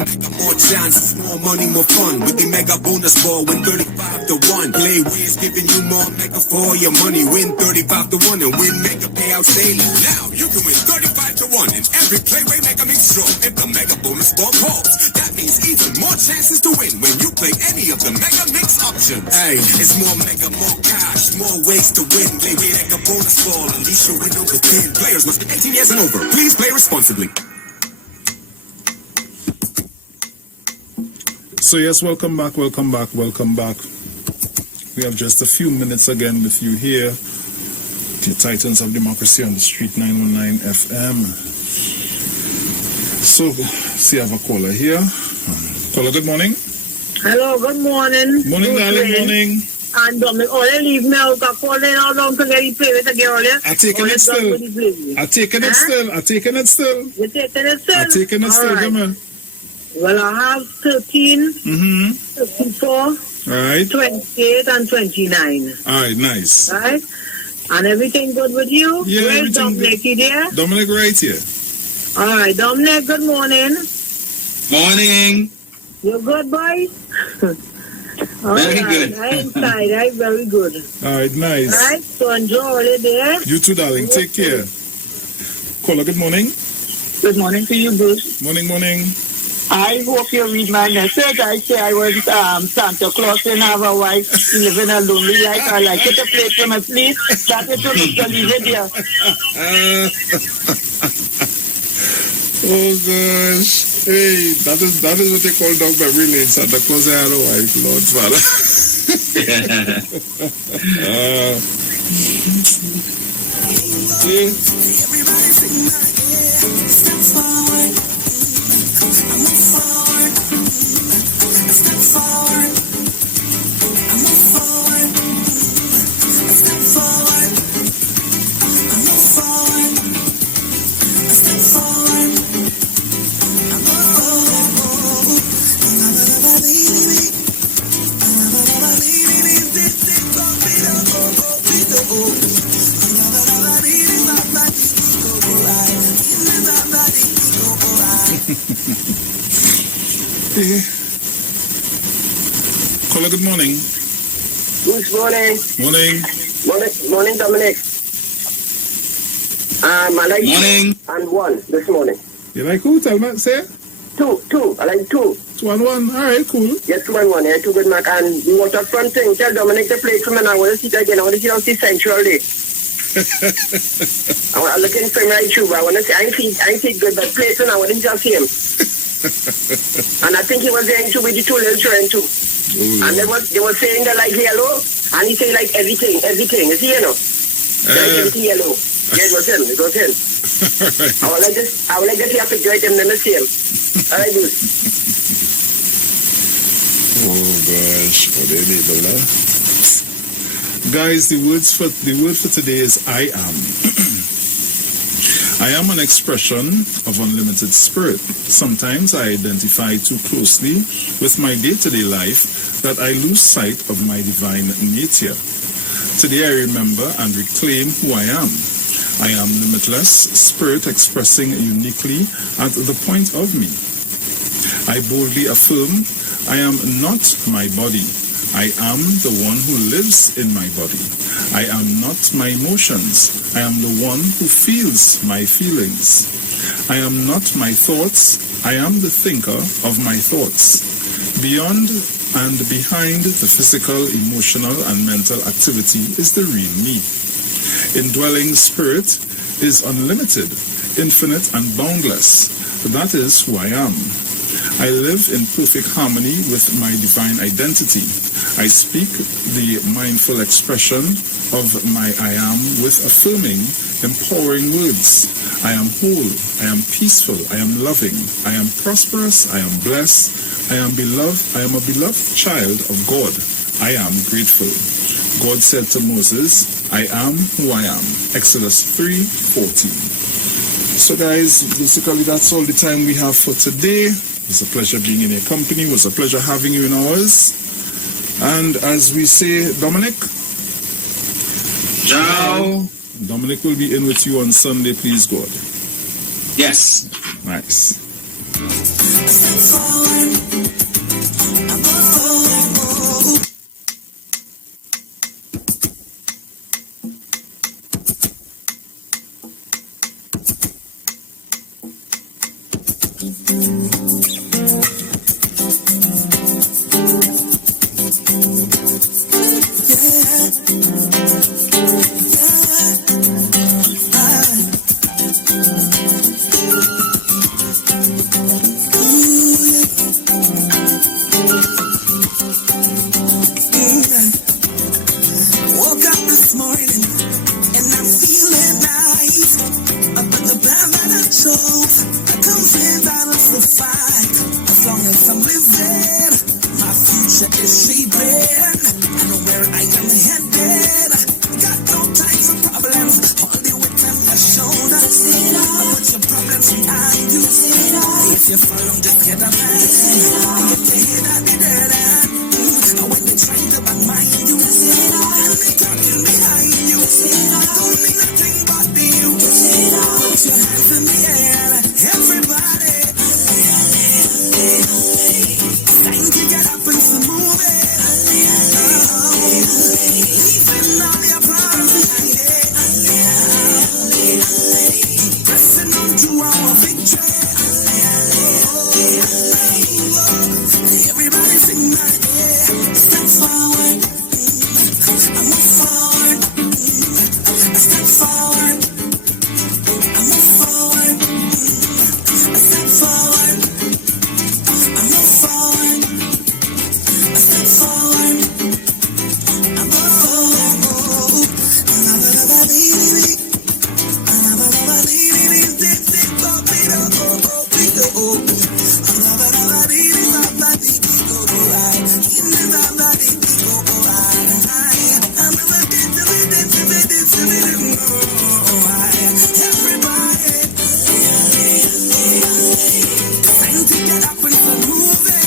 chances, more money, more fun. With the mega bonus ball, win 35 to 1. Playways giving you more mega for your money. Win 35 to 1 and win mega payouts daily. Now you can win 35 to 1 in every Playway Mega Mix draw if the mega bonus ball calls. That means even more chances to win when you play any of the mega mix options. Hey, it's more mega, more cash, more ways to win. Playway Mega Bonus Ball, unleash your win over 10. Players must be 18 years and over. Please play responsibly. So yes, welcome back. We have just a few minutes again with you here, the Titans of Democracy on the Street 919 FM. So, see, I have a caller here. Caller, good morning. Hello, good morning. Morning, darling, morning. And Dominic, they leave me out of calling out down to get play with the girl, yeah? I'm taking it still. I'm taking it still. You're taking it still? I'm taking it still, come on. Well, I have 13, 54, all right, 28, and 29. All right, nice. All right? And everything good with you? Yeah, where's Dominic? You there? Dominic right here. All right, Dominic, good morning. Morning. You good, boy? Very good. I'm inside, right? Very good. All right, nice. All right, so enjoy all of there. You too, darling. Take care. Caller, good morning. Good morning to you, Bruce. Morning, morning. I hope you read my message. I say I was Santa Claus and have a wife living a lonely life. I like it to play from a sleep. That is to leave it there. Oh gosh. Hey, that is what they call dog memory lane. Santa Claus had a wife, Lord Father. Yeah. Everybody sing my step forward. I move forward. I step forward. I move forward. I step forward. I move forward. I step forward. I move forward. Caller, good morning. Good morning. Morning. Morning, Dominic. I like morning. 2 and 1 this morning. You like who? Tell me, say? 2. I like 2. 2 and 1. All right, cool. Yeah, 2 and 1. Yeah, 2 good, Mac. And the waterfront thing. Tell Dominic to play it for me. I want to see it again. I want to see how it's Central Day. I'm looking for him right through. I want to say I think good, but play it for me. I want to just see him. And I think he was there too with the 2 little children too. Ooh. And they were saying they like yellow, and he said like everything. You see, you know? Everything yellow. Yeah, it was him. I would like to see a picture of him and see him. All right, good. Oh gosh, what they label that? Guys, the word for today is I am. I am an expression of unlimited spirit. Sometimes I identify too closely with my day-to-day life that I lose sight of my divine nature. Today I remember and reclaim who I am. I am limitless spirit expressing uniquely at the point of me. I boldly affirm I am not my body. I am the one who lives in my body. I am not my emotions. I am the one who feels my feelings. I am not my thoughts. I am the thinker of my thoughts. Beyond and behind the physical, emotional, and mental activity is the real me. Indwelling spirit is unlimited, infinite, and boundless. That is who I am. I live in perfect harmony with my divine identity. I speak the mindful expression of my I am with affirming, empowering words. I am whole, I am peaceful, I am loving, I am prosperous, I am blessed, I am beloved, I am a beloved child of God. I am grateful. God said to Moses, I am who I am. Exodus 3:14. So guys, basically that's all the time we have for today. It was a pleasure being in your company. It was a pleasure having you in ours. And as we say, Dominic. Ciao. Dominic will be in with you on Sunday, please God. Yes. Nice. the fight. As long as I'm living, my future is shaping. I know where I am headed. Got no time for problems. All the weight on your shoulders. Put your problems behind you. If you fall on, just get up and get your head out the dirt. And when they try to undermine you, and they talking behind you, don't mean nothing but the you. Put your hands in the air, everybody. Time to get up and to move it. Leaving all your problems behind it. Pressing on to our victory. Everybody sing my step forward. I move forward. I step forward. I move forward. I step forward. I move forward. I step forward. I move forward. Everybody, time to get up and start moving.